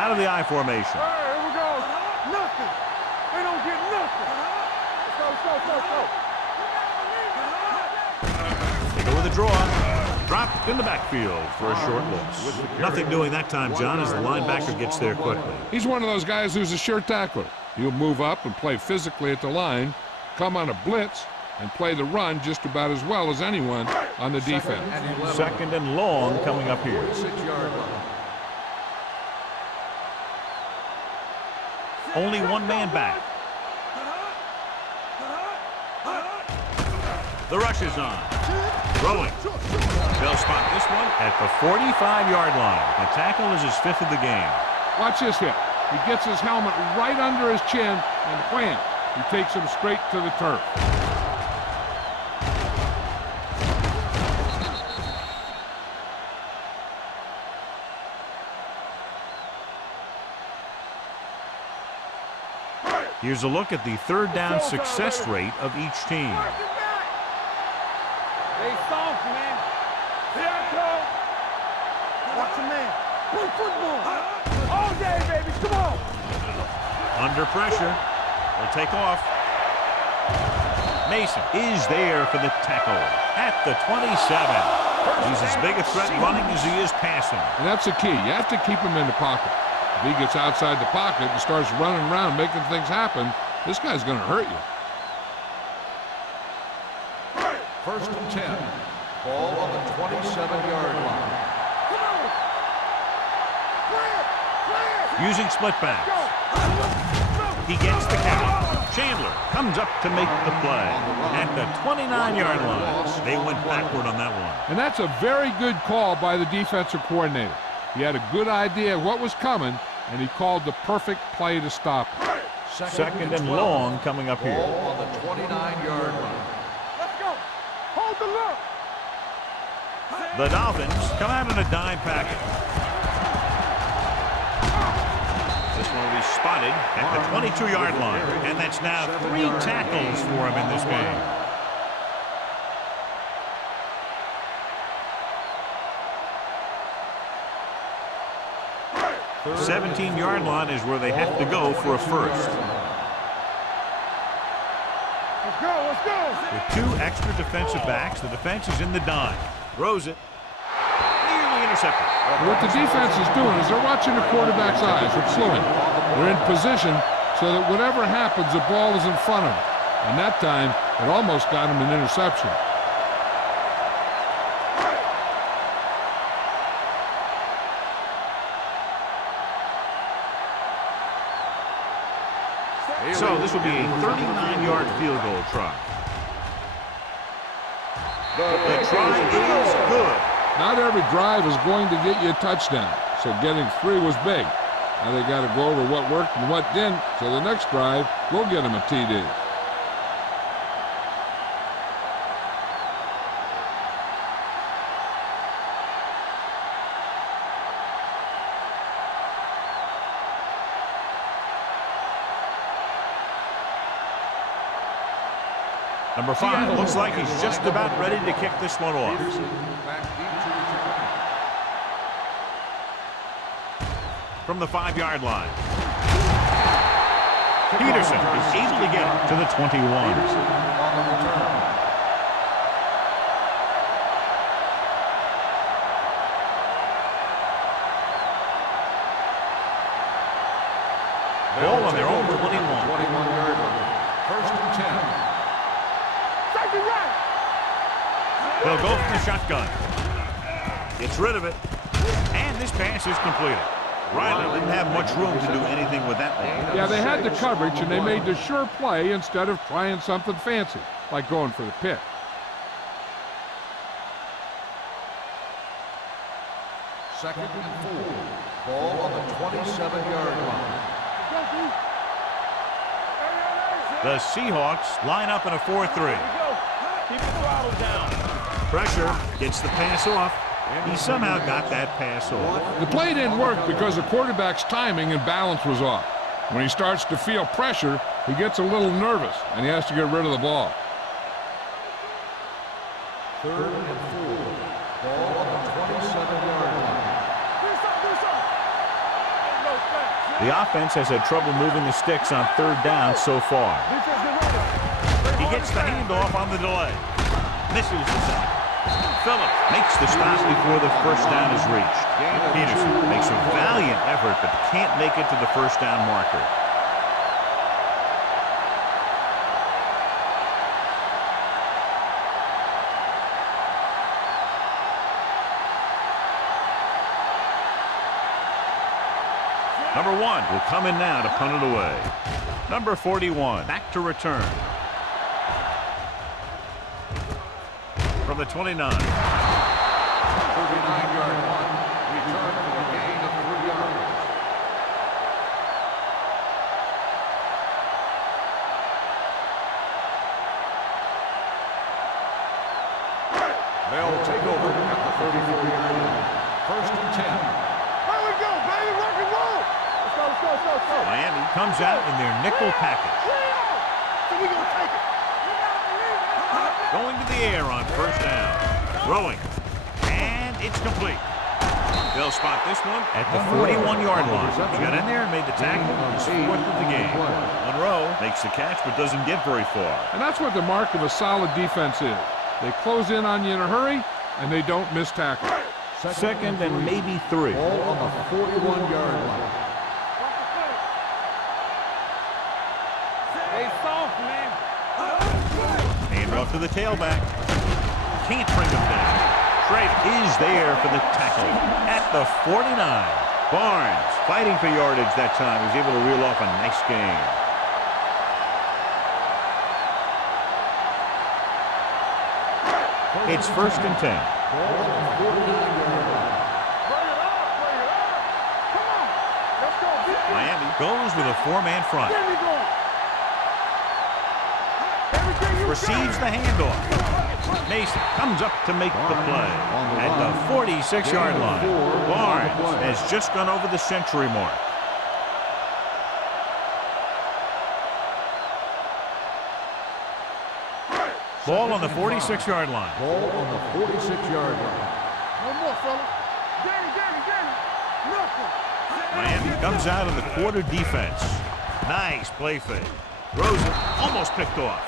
Out of the I formation. All right, here we go. Nothing. They don't get nothing. Let's go. They go with a draw. Dropped in the backfield for a short loss. Nothing doing that time, John, as the linebacker gets there quickly. He's one of those guys who's a sure tackler. He'll move up and play physically at the line, come on a blitz, and play the run just about as well as anyone on the defense. Second and long coming up here. 46-yard line. Only one man back. The rush is on. Throwing. They'll spot this one at the 45-yard line. The tackle is his 5th of the game. Watch this hit. He gets his helmet right under his chin, and wham, he takes him straight to the turf. Here's a look at the third down success rate of each team. Stay soft, man. Here I come. Watch a man. Play football. All day, baby. Come on. Under pressure. They'll take off. Mason is there for the tackle at the 27. He's as big a threat running as he is passing. And that's the key. You have to keep him in the pocket. If he gets outside the pocket and starts running around making things happen, this guy's going to hurt you. First and 10. Ball on the 27-yard line. Using split backs. He gets the count. Chandler comes up to make the play at the 29-yard line. They went backward on that one. And that's a very good call by the defensive coordinator. He had a good idea of what was coming, and he called the perfect play to stop it. Second and long coming up here. Ball on the 29-yard line. Let's go. Hold the look. The Dolphins come out in a dime package. This one will be spotted at the 22-yard line, and that's now 3 tackles for him in this game. The 17-yard line is where they have to go for a first. Let's go. Let's go. With 2 extra defensive backs, the defense is in the dime. Throws it. Nearly intercepted. What the defense is doing is they're watching the quarterback's eyes. They're slowing. They're in position so that whatever happens, the ball is in front of them. And that time, it almost got him an interception. So this will be a 39-yard field goal try. The try is good. Not every drive is going to get you a touchdown, so getting 3 was big. Now they got to go over what worked and what didn't, so the next drive will get them a TD. Number 5 looks like he's just about ready to kick this one off. From the 5-yard line. Peterson is able to get it to the 21. 21-yard line. First and 10. Take it right. They'll go from the shotgun. Gets rid of it. And this pass is completed. Riley didn't have much room to do anything with that one. Yeah, they had the coverage, and they made the sure play instead of trying something fancy, like going for the pick. Second and 4. Ball on the 27-yard line. The Seahawks line up in a 4-3. Keep the throttle down. Pressure gets the pass off. He somehow got that pass off. The play didn't work because the quarterback's timing and balance was off. When he starts to feel pressure, he gets a little nervous, and he has to get rid of the ball. Third and 4. Ball on the 27-yard line. The offense has had trouble moving the sticks on third down so far. He gets the handoff on the delay. Misses the second. Phillips makes the stop before the first down is reached. Peterson makes a valiant effort but can't make it to the first down marker. Number 1 will come in now to punt it away. Number 41 back to return. From the 29. 39-yard punt. Return for a gain of 3 yards. They'll take over at the 34-yard line. First and 10. Here we go, baby. Rock and roll. Let's go. Miami comes out in their nickel package. So we gonna take it. Going to the air on first down. Throwing. And it's complete. They'll spot this one at the 41-yard line. He got in there and made the tackle. His 4th of the game. Monroe makes the catch but doesn't get very far. And that's what the mark of a solid defense is. They close in on you in a hurry, and they don't miss tackle. Second and maybe 3. Ball on the 41-yard line. Hey, soft, man. And off to the tailback. Can't bring him down. Drake is there for the tackle at the 49. Barnes fighting for yardage that time. Was able to reel off a nice game. It's first and 10. Bring it up. Come on. Let's go. Miami goes with a 4-man front. There we go. Everything you Receives the handoff. Mason comes up to make the play at the 46-yard line. Barnes has just gone over the century mark. Ball on the 46-yard line. Ball on the 46-yard line. No more, fella. Danny. Nothing. Miami comes out of the quarter defense. Nice play fake. Throws it, almost picked off.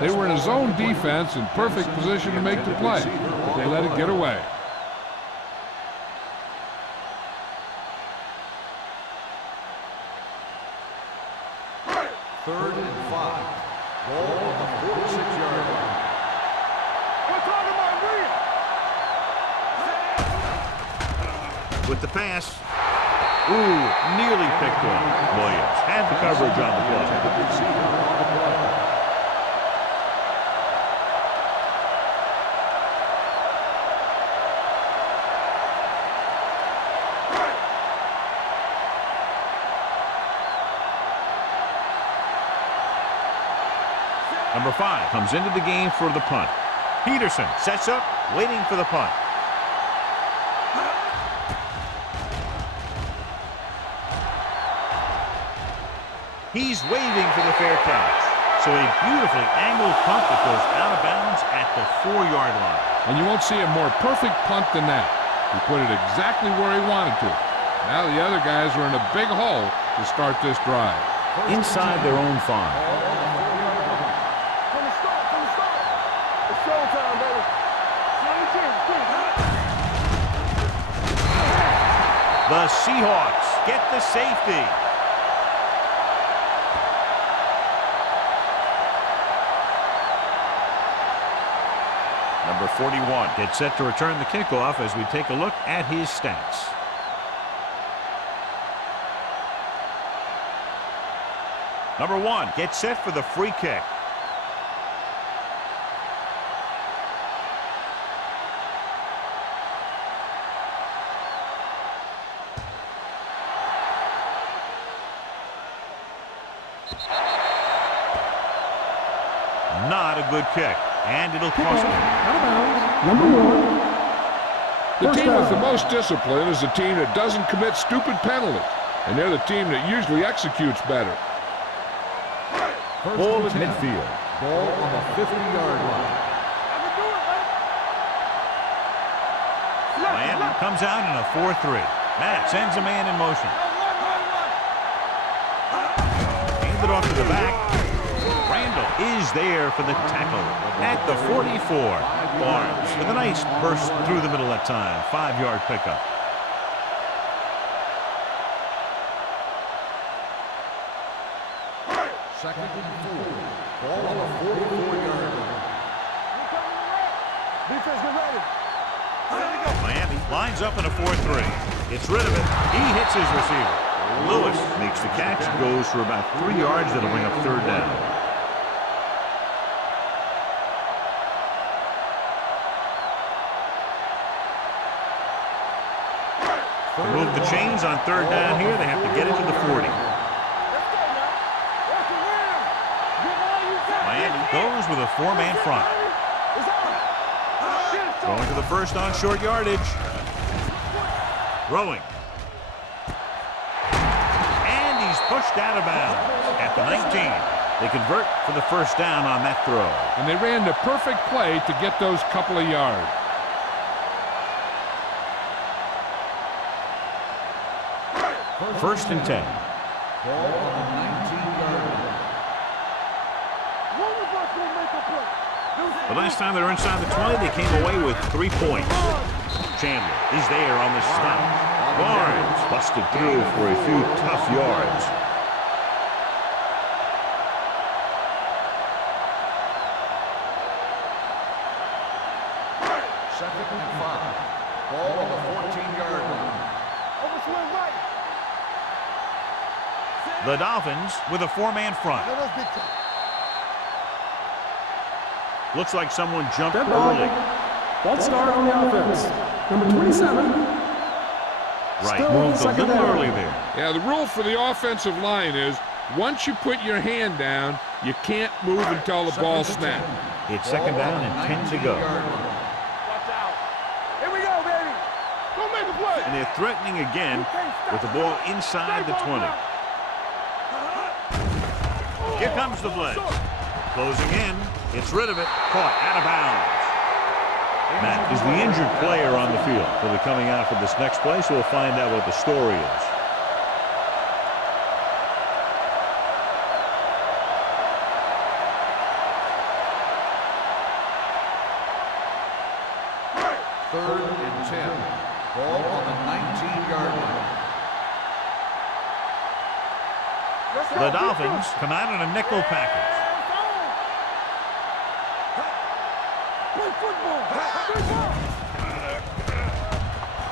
They were in a zone defense in perfect position to make the play, but they let it get away. Third and 5. Ball on the 46-yard line. We're talking about real. With the pass. Ooh, nearly picked off. Williams had the coverage on the play. Number 5 comes into the game for the punt. Peterson sets up, waiting for the punt. He's waving for the fair catch. So a beautifully angled punt that goes out of bounds at the 4-yard line. And you won't see a more perfect punt than that. He put it exactly where he wanted to. Now the other guys are in a big hole to start this drive. Inside their own 5. From the start. It's showtime, baby. The Seahawks get the safety. Number 41 gets set to return the kickoff as we take a look at his stats. Number 1 gets set for the free kick. Not a good kick, and it'll cost him. Out of bounds. Number 1. The team with the most discipline is the team that doesn't commit stupid penalties, and they're the team that usually executes better. Ball at midfield. Ball on the 50-yard line. Miami comes out in a 4-3. Matt sends a man in motion. Hands it off to the back. Randall is there for the tackle at the 44. Barnes with a nice burst through the middle that time. 5-yard pickup. Second and 4. Ball on the 44-yard line. Defense, get ready. Miami lines up in a 4-3. Gets rid of it. He hits his receiver. Lewis makes the catch. Goes for about 3 yards. That'll bring up third down. To move the chains on third down here, they have to get it to the 40. Miami goes with a 4-man front. Going to the first on short yardage. Throwing. And he's pushed out of bounds at the 19. They convert for the first down on that throw. And they ran the perfect play to get those couple of yards. First and 10. Ball on the 19-yard line. The last time they were inside the 20, they came away with 3 points. Chandler is there on the stop. Barnes busted through for a few tough yards. Second and 5. Ball on the 14-yard line. The Dolphins with a 4-man front. Looks like someone jumped Dead ball. early. False start on the offense. Number 27. Right, Still moved a second little down. early there. Yeah, the rule for the offensive line is once you put your hand down, you can't move until the ball snaps. It's second down and 10 to go. Watch out. Here we go, baby. Go make a play. And they're threatening again with the ball inside the 20. Here comes the blitz. Closing in. It's rid of it. Caught out of bounds. Matt is the injured player on the field. He'll be coming out for this next play, so we'll find out what the story is. Third and 10. Ball on the 19-yard line. The Dolphins come out in a nickel package.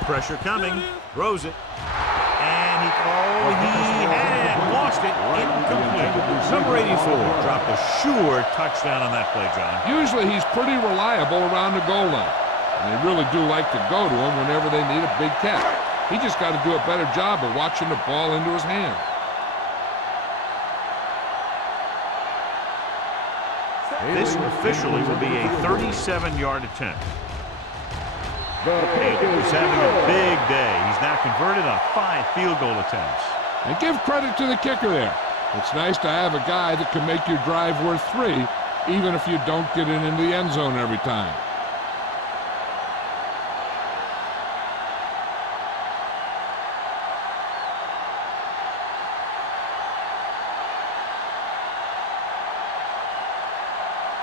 Pressure coming. Throws it. And he had it. Lost it. Incomplete. Number 84 dropped a sure touchdown on that play, John. Usually he's pretty reliable around the goal line. And they really do like to go to him whenever they need a big catch. He just got to do a better job of watching the ball into his hand. This officially will be a 37-yard attempt. He's having a big day. He's now converted on 5 field goal attempts. And give credit to the kicker there. It's nice to have a guy that can make your drive worth 3, even if you don't get it into the end zone every time.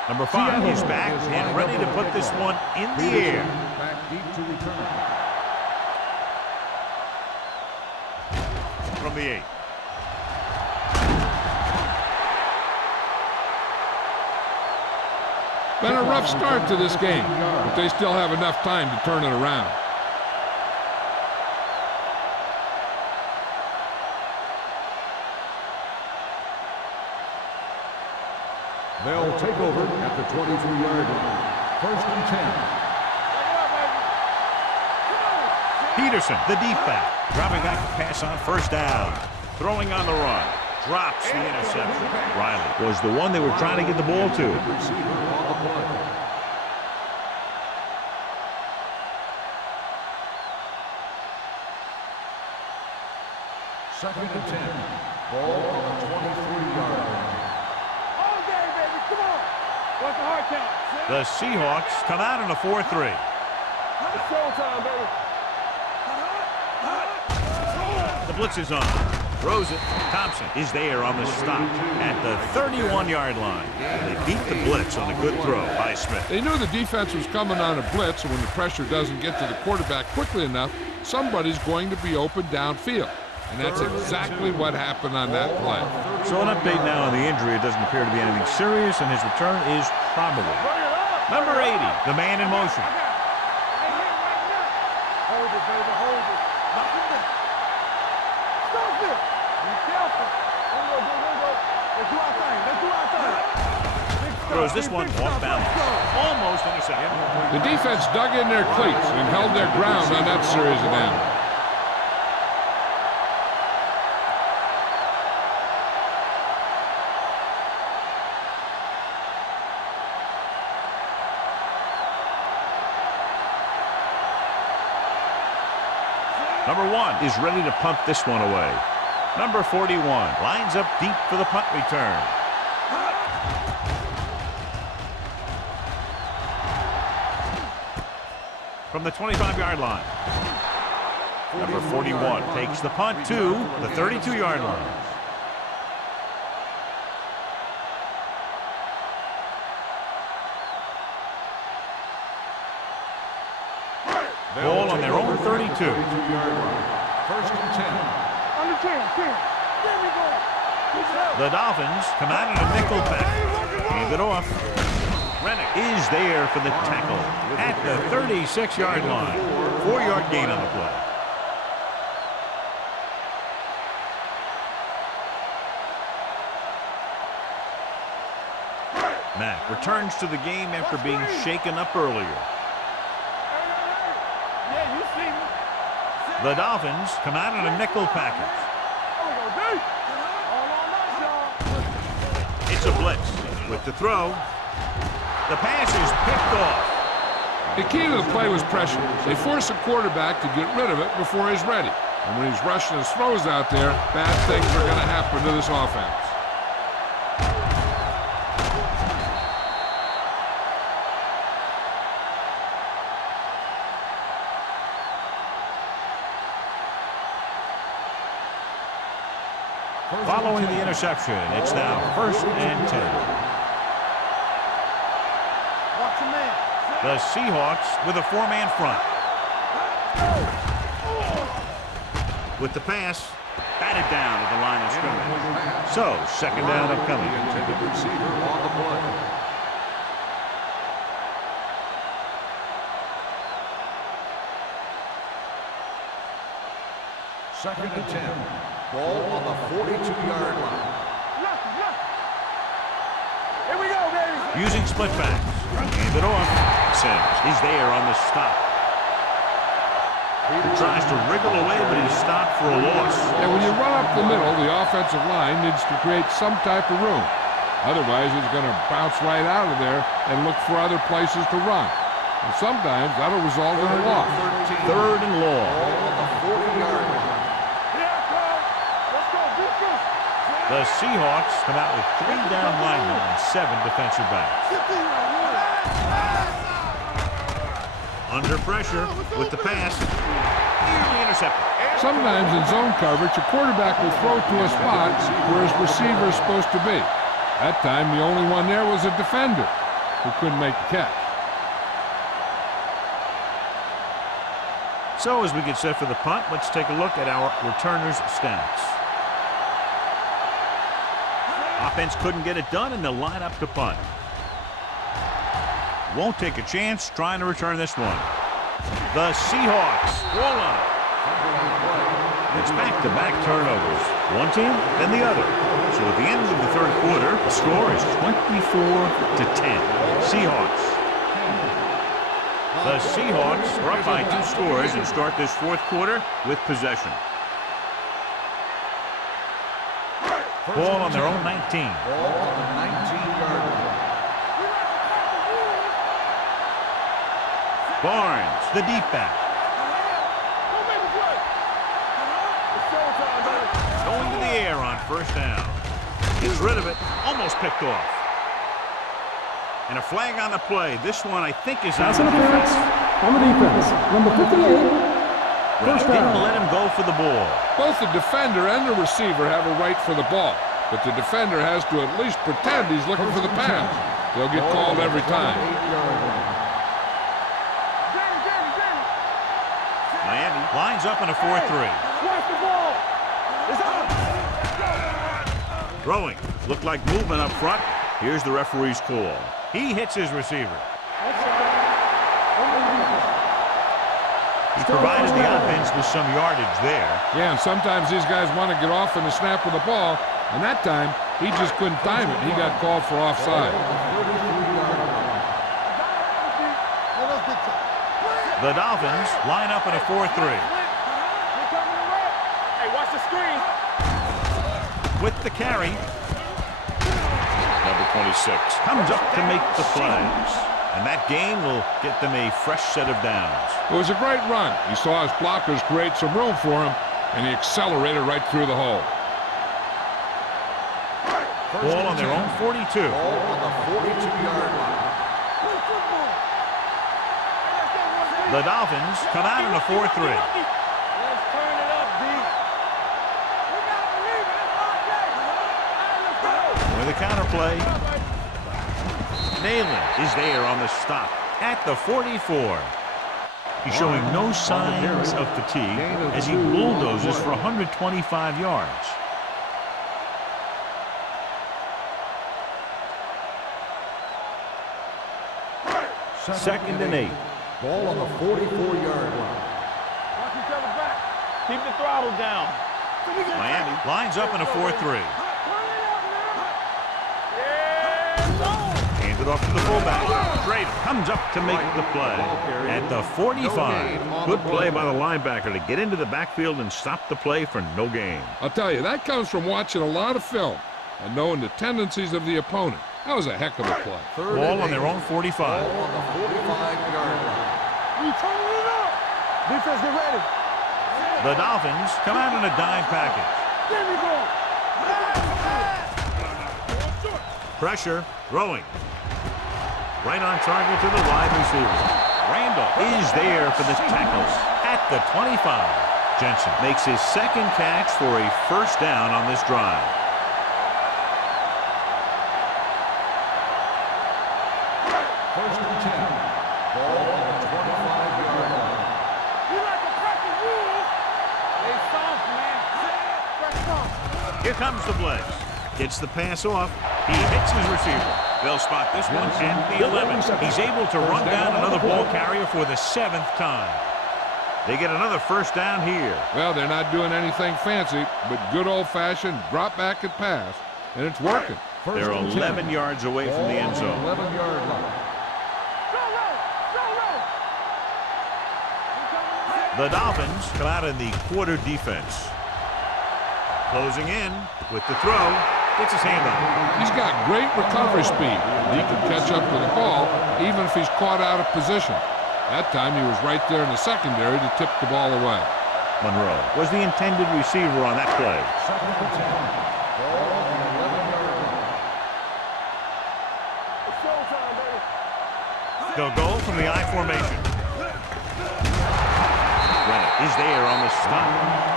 Number 5 is back and ready to put this one in the air. Back deep to return. From the 8. Been a rough start to this game, but they still have enough time to turn it around. They'll take over at the 23-yard line. 1st and 10. Peterson, the deep back, dropping back to pass on 1st down. Throwing on the run. Drops the interception. Riley was the one they were trying to get the ball to. Receiver on the play. Second and 10. Ball on the 23-yard line. All day, baby. Come on. What's the hard count? The Seahawks come out in a 4-3. It's showtime, baby. The blitz is on. Throws it. Thompson is there on the stop at the 31-yard line. They beat the blitz on a good throw by Smith. They knew the defense was coming on a blitz, and when the pressure doesn't get to the quarterback quickly enough, somebody's going to be open downfield. And that's exactly what happened on that play. So an update now on the injury. It doesn't appear to be anything serious, and his return is probable. Number 80, the man in motion. Hold it, baby. Hold it. Knock it down. Stop it. Be careful. Let's do our thing. Let's do our thing. Throws this one off bounds. Almost intercepted. The defense dug in their cleats and held their ground on that series of downs. Number 1 is ready to punt this one away. Number 41 lines up deep for the punt return. From the 25-yard line. Number 41 takes the punt to the 32-yard line. Ball on their own 32. 1st and 10. Under 10. There we go. The Dolphins come out in a nickel pack. Hand it off. Rennick is there for the tackle at the 36-yard line. 4-yard gain on the play. Mack returns to the game after being shaken up earlier. Yeah, you see me. The Dolphins come out in a nickel package. It's a blitz with the throw. The pass is picked off. The key to the play was pressure. They force the quarterback to get rid of it before he's ready. And when he's rushing his throws out there, bad things are going to happen to this offense. Following the interception, it's now 1st and 10. Watch your man. The Seahawks with a 4-man front. With the pass, batted down at the line of scrimmage. So, 2nd down upcoming. Intended receiver on the play. Second and 10. Ball on the 42-yard line. Here we go, baby. Using split backs. Hand it off. Sims is there on the stop. He tries to wriggle away, but he's stopped for a loss. And when you run up the middle, the offensive line needs to create some type of room. Otherwise, he's going to bounce right out of there and look for other places to run. And sometimes that'll result in a loss. 3rd and long. Ball on the 40-yard line. The Seahawks come out with 3 down linemen and 7 defensive backs. Under pressure with the pass. Nearly intercepted. Sometimes in zone coverage, a quarterback will throw to a spot where his receiver is supposed to be. That time, the only one there was a defender who couldn't make the catch. So as we get set for the punt, let's take a look at our returners' stats. Offense couldn't get it done, and they'll line up to punt. Won't take a chance trying to return this one. The Seahawks roll on. It's back-to-back turnovers. One team, then the other. So at the end of the third quarter, the score is 24-10. Seahawks. The Seahawks are up by 2 scores and start this fourth quarter with possession. Ball on their own 19. Ball on the 19-yard line. Barnes, the deep back. Going to the air on first down. Gets rid of it. Almost picked off. And a flag on the play. This one, I think, is on the defense. On the defense, number 58. First down. Didn't let him go for the ball. Both the defender and the receiver have a right for the ball, but the defender has to at least pretend he's looking for the pass. They'll get called every time. Miami lines up in a 4-3. Watch the ball. It's out. Throwing. Looked like movement up front. Here's the referee's call. He hits his receiver. He provided the offense with some yardage there. Yeah, and sometimes these guys want to get off in the snap of the ball, and that time he just couldn't time it. He got called for offside. The Dolphins line up in a 4-3. Hey, watch the screen. With the carry. Number 26 comes up to make the plays. And that gain will get them a fresh set of downs. It was a great run. He saw his blockers create some room for him, and he accelerated right through the hole. Ball on their own 42. Ball on the 42-yard line. The Dolphins come out in a 4-3. Let's turn it up, D. With a counterplay. Nalen is there on the stop at the 44. He's showing no signs of fatigue as he bulldozes for 125 yards. Second and 8. Ball on the 44-yard line. Watch each other back. Keep the throttle down. Miami lines up in a 4-3. Handed off to the fullback. Trader comes up to make the play at the 45. Good play by the linebacker to get into the backfield and stop the play for no gain. I'll tell you, that comes from watching a lot of film and knowing the tendencies of the opponent. That was a heck of a play. Ball on their own 45. Ball on the 45-yard line. We turn it up. Defense, get ready. The Dolphins come out in a dime package. There we go. Pressure, throwing. Right on target to the wide receiver. Randall is there for the tackle at the 25. Jensen makes his second catch for a first down on this drive. First and 10. Ball on the 25-yard line. We like to practice rules. They soft, man. Press soft. Here comes the blitz. Gets the pass off. He hits his receiver. They'll spot this one at the 11. He's able to run down another ball carrier for the 7th time. They get another first down here. Well, they're not doing anything fancy, but good old-fashioned drop back and pass, and it's working. They're 11 yards away from the end zone. 11-yard line. The Dolphins come out in the quarter defense. Closing in with the throw. Gets his hand on it. He's got great recovery speed. He can catch up with the ball even if he's caught out of position. That time he was right there in the secondary to tip the ball away. Monroe was the intended receiver on that play. Second and 10. Ball on the 11-yard line. It's showtime, baby. They'll go from the I formation. Brennan is there on the stop.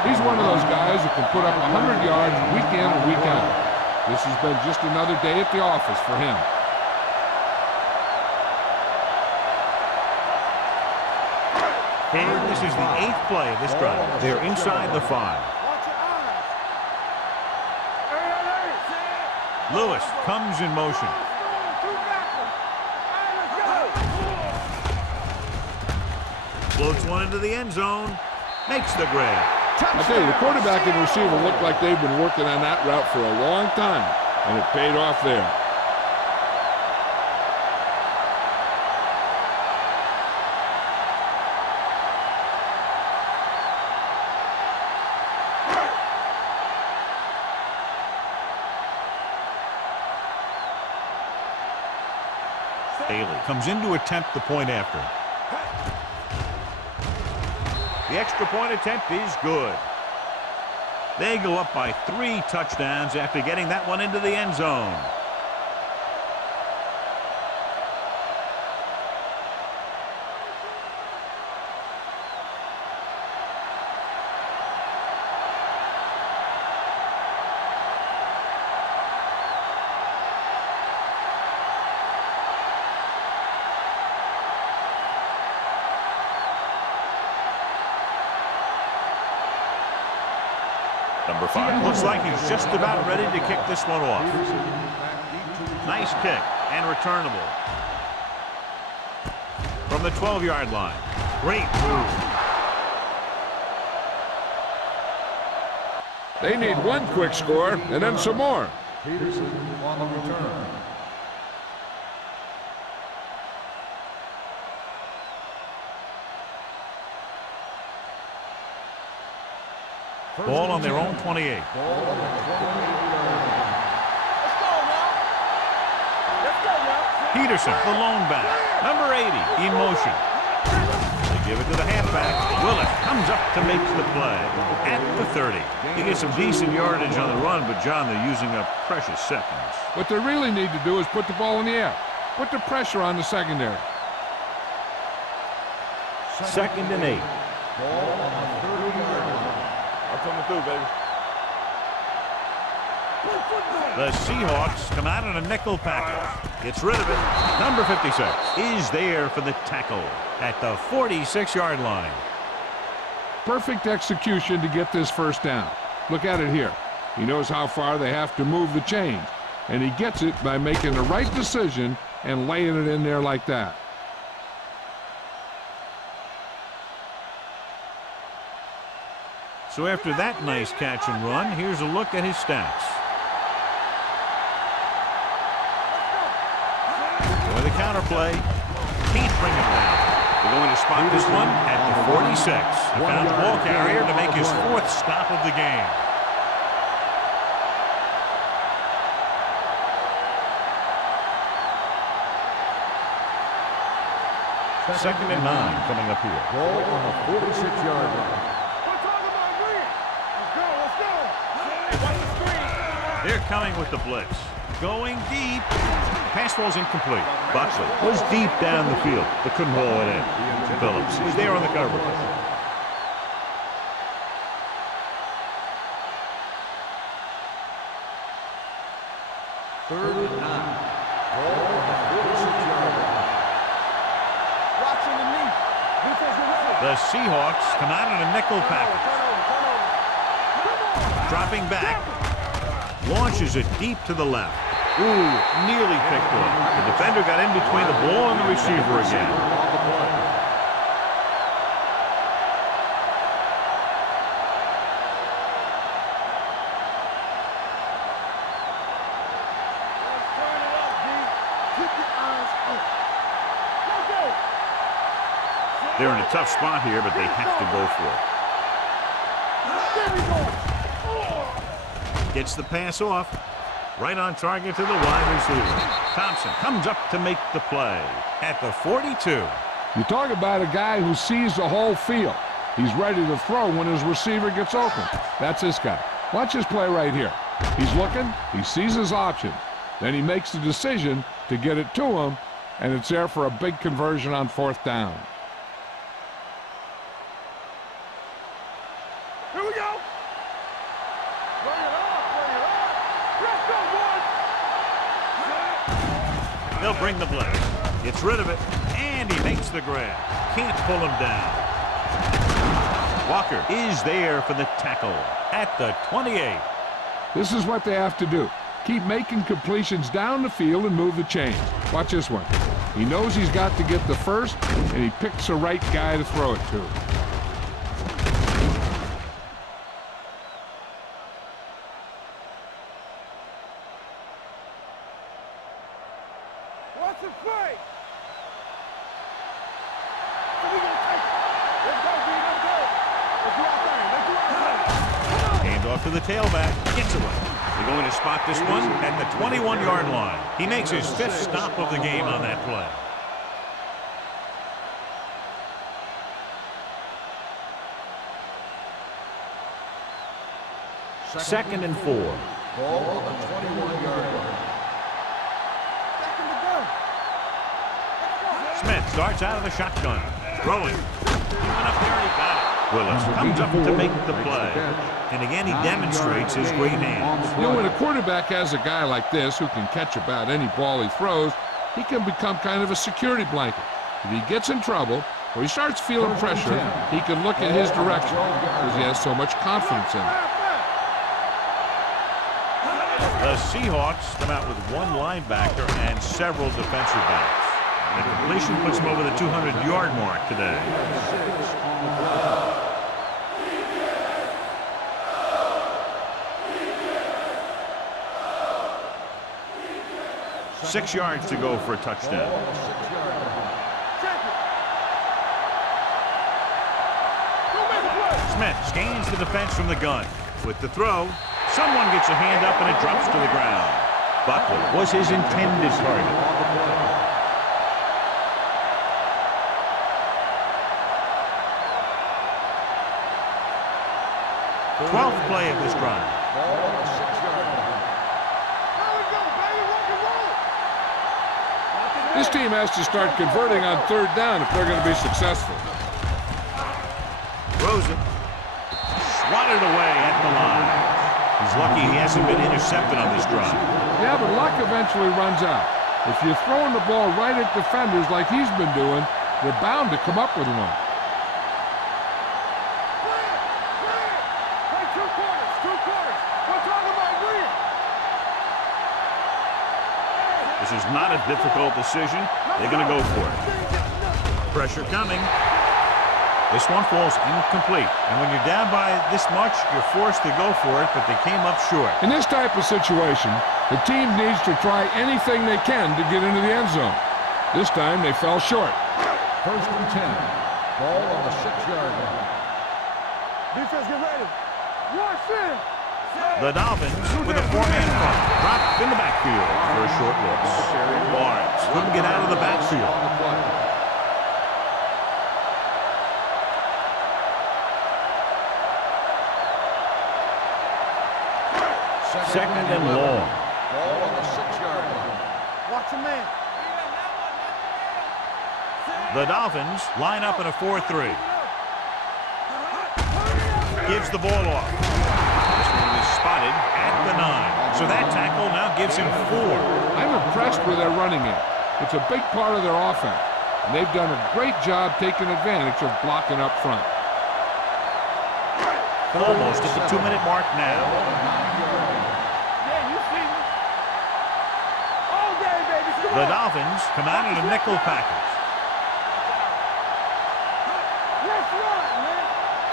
He's one of those guys who can put up 100 yards week in and week out. This has been just another day at the office for him. And this is the 8th play of this drive. They're inside the 5. Watch your eyes. Hey, Lewis comes in motion. two backwards. All right, let's go. Floats one into the end zone. Makes the grab. I tell you, the quarterback and receiver look like they've been working on that route for a long time, and it paid off there. Haley comes in to attempt the point after. The extra point attempt is good. They go up by 3 touchdowns after getting that one into the end zone. Number 5. Looks like he's just about ready to kick this one off. Nice kick and returnable. From the 12-yard line. Great move. They need one quick score and then some more. Peterson on the return. Ball on their own 28. Let's go now. Let's go now. Peterson, the lone back. Number 80, in motion. They give it to the halfback. Willis comes up to make the play. At the 30. He gets some decent yardage on the run, but, John, they're using up precious seconds. What they really need to do is put the ball in the air. Put the pressure on the secondary. 2nd and 8. Ball on the 30-yard line. Coming through, baby. The Seahawks come out in a nickel package. Gets rid of it. Number 56 is there for the tackle at the 46-yard line. Perfect execution to get this first down. Look at it here. He knows how far they have to move the chains, and he gets it by making the right decision and laying it in there like that. So after that nice catch and run, here's a look at his stats. With the counter play, can't bring it down. They're going to spot this one at the 46. He found the ball carrier to make his 4th stop of the game. Second and 9 coming up here. Ball on the 46-yard line. They're coming with the blitz. Going deep. Pass ball's incomplete. Buckley was deep down the field, but couldn't haul it in. Phillips is there on the coverage. Third and 9. Ball on the 46-yard line. Watching the knee. Defense, get ready. The Seahawks come out in a nickel package. Dropping back. Launches it deep to the left. Ooh, nearly picked off. The defender got in between the ball and the receiver again. They're in a tough spot here, but they have to go for it. Gets the pass off. Right on target to the wide receiver. Thompson comes up to make the play at the 42. You talk about a guy who sees the whole field. He's ready to throw when his receiver gets open. That's this guy. Watch his play right here. He's looking. He sees his option. Then he makes the decision to get it to him, and it's there for a big conversion on 4th down. Here we go. Bring it up, bring it up. Let's go, boys. They'll bring the blitz. Gets rid of it, and he makes the grab. Can't pull him down. Walker is there for the tackle at the 28. This is what they have to do. Keep making completions down the field and move the chains. Watch this one. He knows he's got to get the first, and he picks the right guy to throw it to. Watch the play. So we gonna take it. Let's go, B. Let's go. Let's do our thing. Let's do our thing. Hand off to the tailback. Gets away. They're going to spot this one at the 21-yard line. He makes his 5th stop of the game on that play. Second and 4. Ball on the 21-yard line. Second to go. Smith starts out of the shotgun. Throwing. He went up there and he got it. Willis comes up to make the play. And again, he demonstrates his great hands. You know, when a quarterback has a guy like this who can catch about any ball he throws, he can become kind of a security blanket. If he gets in trouble or he starts feeling pressure, he can look in his direction because he has so much confidence in it. The Seahawks come out with one linebacker and several defensive backs. The completion puts him over the 200-yard mark today. 6 yards to go for a touchdown. Smith scans the defense from the gun. With the throw, someone gets a hand up and it drops to the ground. Buckley was his intended target. 12th play of this drive. This team has to start converting on 3rd down if they're going to be successful. Throws it. Swatted away at the line. He's lucky he hasn't been intercepted on this drive. Yeah, but luck eventually runs out. If you're throwing the ball right at defenders like he's been doing, they're bound to come up with one. Play 2 quarters. 2 quarters. We're talking about winning. This is not a difficult decision. They're going to go for it. Pressure coming. This one falls incomplete. And when you're down by this much, you're forced to go for it, but they came up short. In this type of situation, the team needs to try anything they can to get into the end zone. This time, they fell short. 1st and 10. Ball on the 6-yard line. Defense, get ready. Watch it. The Dolphins with a 4-man front. Dropped in the backfield for a short loss. Barnes couldn't get out of the backfield. Second and long. Ball on the 6-yard line. Watch a man. The Dolphins line up in a 4-3. Gives the ball off. This one is spotted at the 9. So that tackle now gives him 4. I'm impressed with their running game. It's a big part of their offense, and they've done a great job taking advantage of blocking up front. Almost at the 2-minute mark now. Yeah, you see me. All day, baby. Come The on. Dolphins come out in a nickel package. Let's run, man.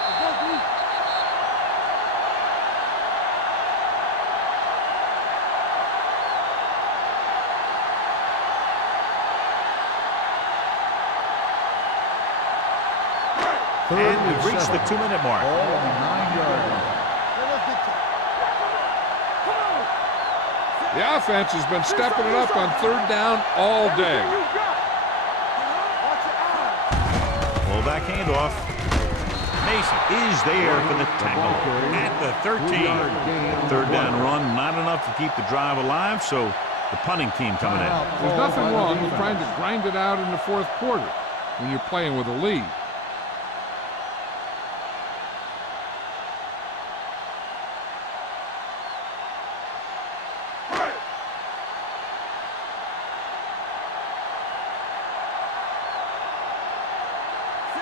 Let's go deep. And we've reached the 2-minute mark. Ball on the 9-yard line. Let's get to it. Come on. The offense has been stepping it up on 3rd down all day. Everything you got. Watch your eyes. Pull back handoff. Mason is there for the tackle at the 13. 3rd down run, not enough to keep the drive alive, so the punting team coming in. There's nothing wrong with trying to grind it out in the 4th quarter when you're playing with a lead.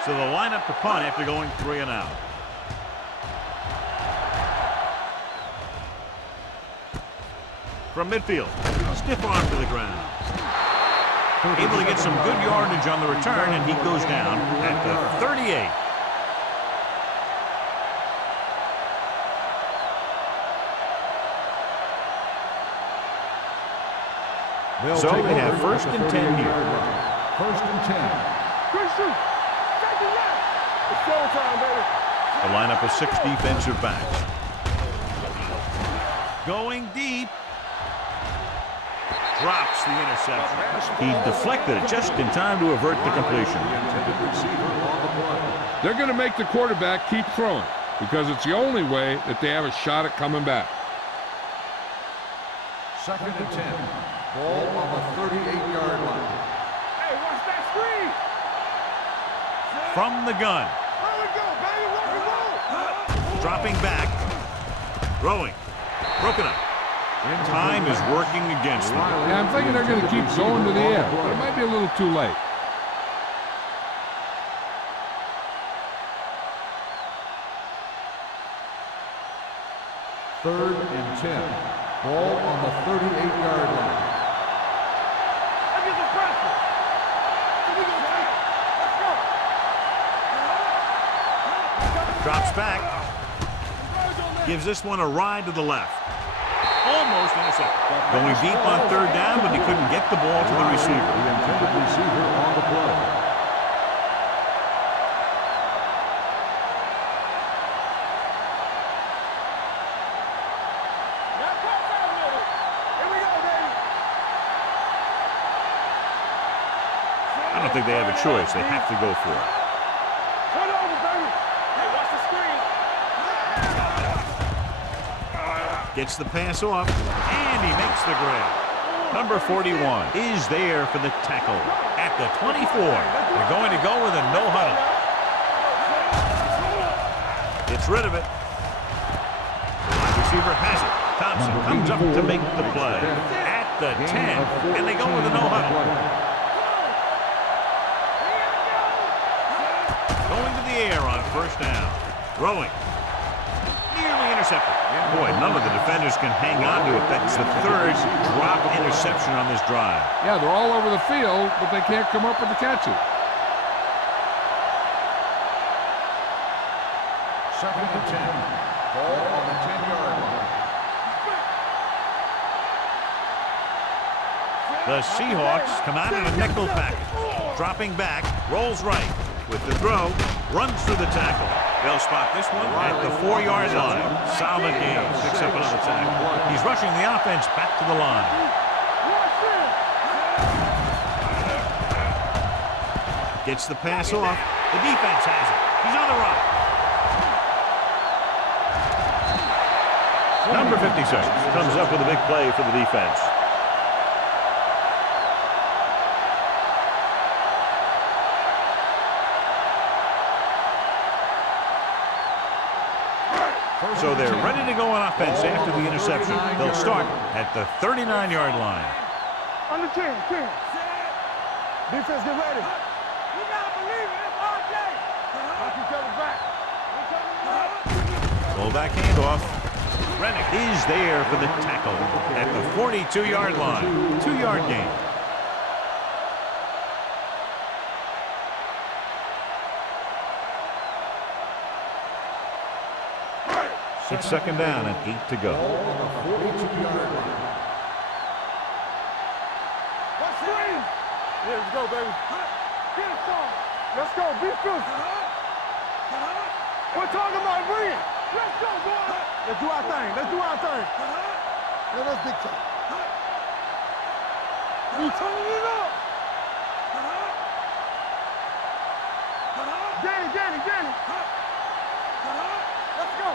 So they'll line up to punt after going 3 and out. From midfield, stiff arm to the ground. Able to get some good yardage on the return, and he goes down at the 38. So they have 1st and 10 here. 1st and 10. Christian, take it left. It's showtime, baby. The lineup of 6 defensive backs. Going deep. Drops the interception. He deflected it just in time to avert the completion. They're going to make the quarterback keep throwing because it's the only way that they have a shot at coming back. 2nd and 10. Ball on the 38-yard line. Hey, watch that screen. From the gun. There we go, baby. Rock and roll. Dropping back. Throwing. Broken up. Time is working against them. Yeah, I'm thinking they're going to keep going to the end, but it might be a little too late. Third and 10. Ball on the 38-yard line. Let's get some pressure. Here we go, baby. Let's go. Drops back. Gives this one a ride to the left. Almost intercepted. Going deep on 3rd down, but he couldn't get the ball to the receiver. The intended receiver on the play. Here we go, baby. I don't think they have a choice. They have to go for it. Turn over, baby. Hey, watch the screen. Gets the pass off, and he makes the grab. Number 41 is there for the tackle at the 24. They're going to go with a no huddle. Gets rid of it. The wide receiver has it. Thompson comes up to make the play at the 10, and they go with a no huddle. Going to the air on 1st down. Throwing. Nearly intercepted. Boy, none of the defenders can hang on to it. That's the 3rd drop interception on this drive. Yeah, they're all over the field, but they can't come up with the catches. 2nd and 10. Ball on the 10-yard line. The Seahawks come out in a nickel package. Dropping back, rolls right. With the throw, runs through the tackle. They'll spot this one at the 4-yard line. Solid game. Picks up another tackle. He's rushing the offense back to the line. Gets the pass off. The defense has it. He's on the run. Number 56 comes up with a big play for the defense. So they're ready to go on offense after the interception. They'll start at the 39-yard line. Under 10. Defense, get ready. You gotta believe it. It's RJ. Watch each other back. Fullback handoff. Rennick is there for the tackle at the 42-yard line. 2-yard gain. It's 2nd down and 8 to go. Ball on the 42-yard line. Let's swing. Here we go, baby. Get it, son. Let's go. Be filthy. We're talking about bringing. Let's go, boy. Let's do our thing. Yeah, that's big time. We turning it up. Danny. Let's go.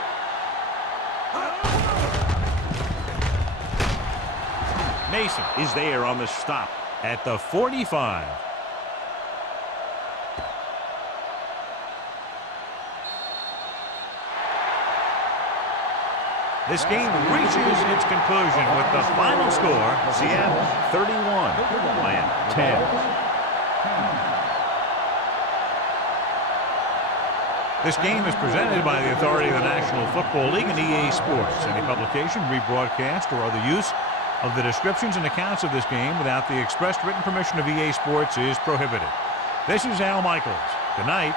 Mason is there on the stop at the 45. This game reaches its conclusion with the final score, Seattle 31, Atlanta 10. This game is presented by the authority of the National Football League and EA Sports. Any publication, rebroadcast, or other use of the descriptions and accounts of this game without the expressed written permission of EA Sports is prohibited. This is Al Michaels. Good night.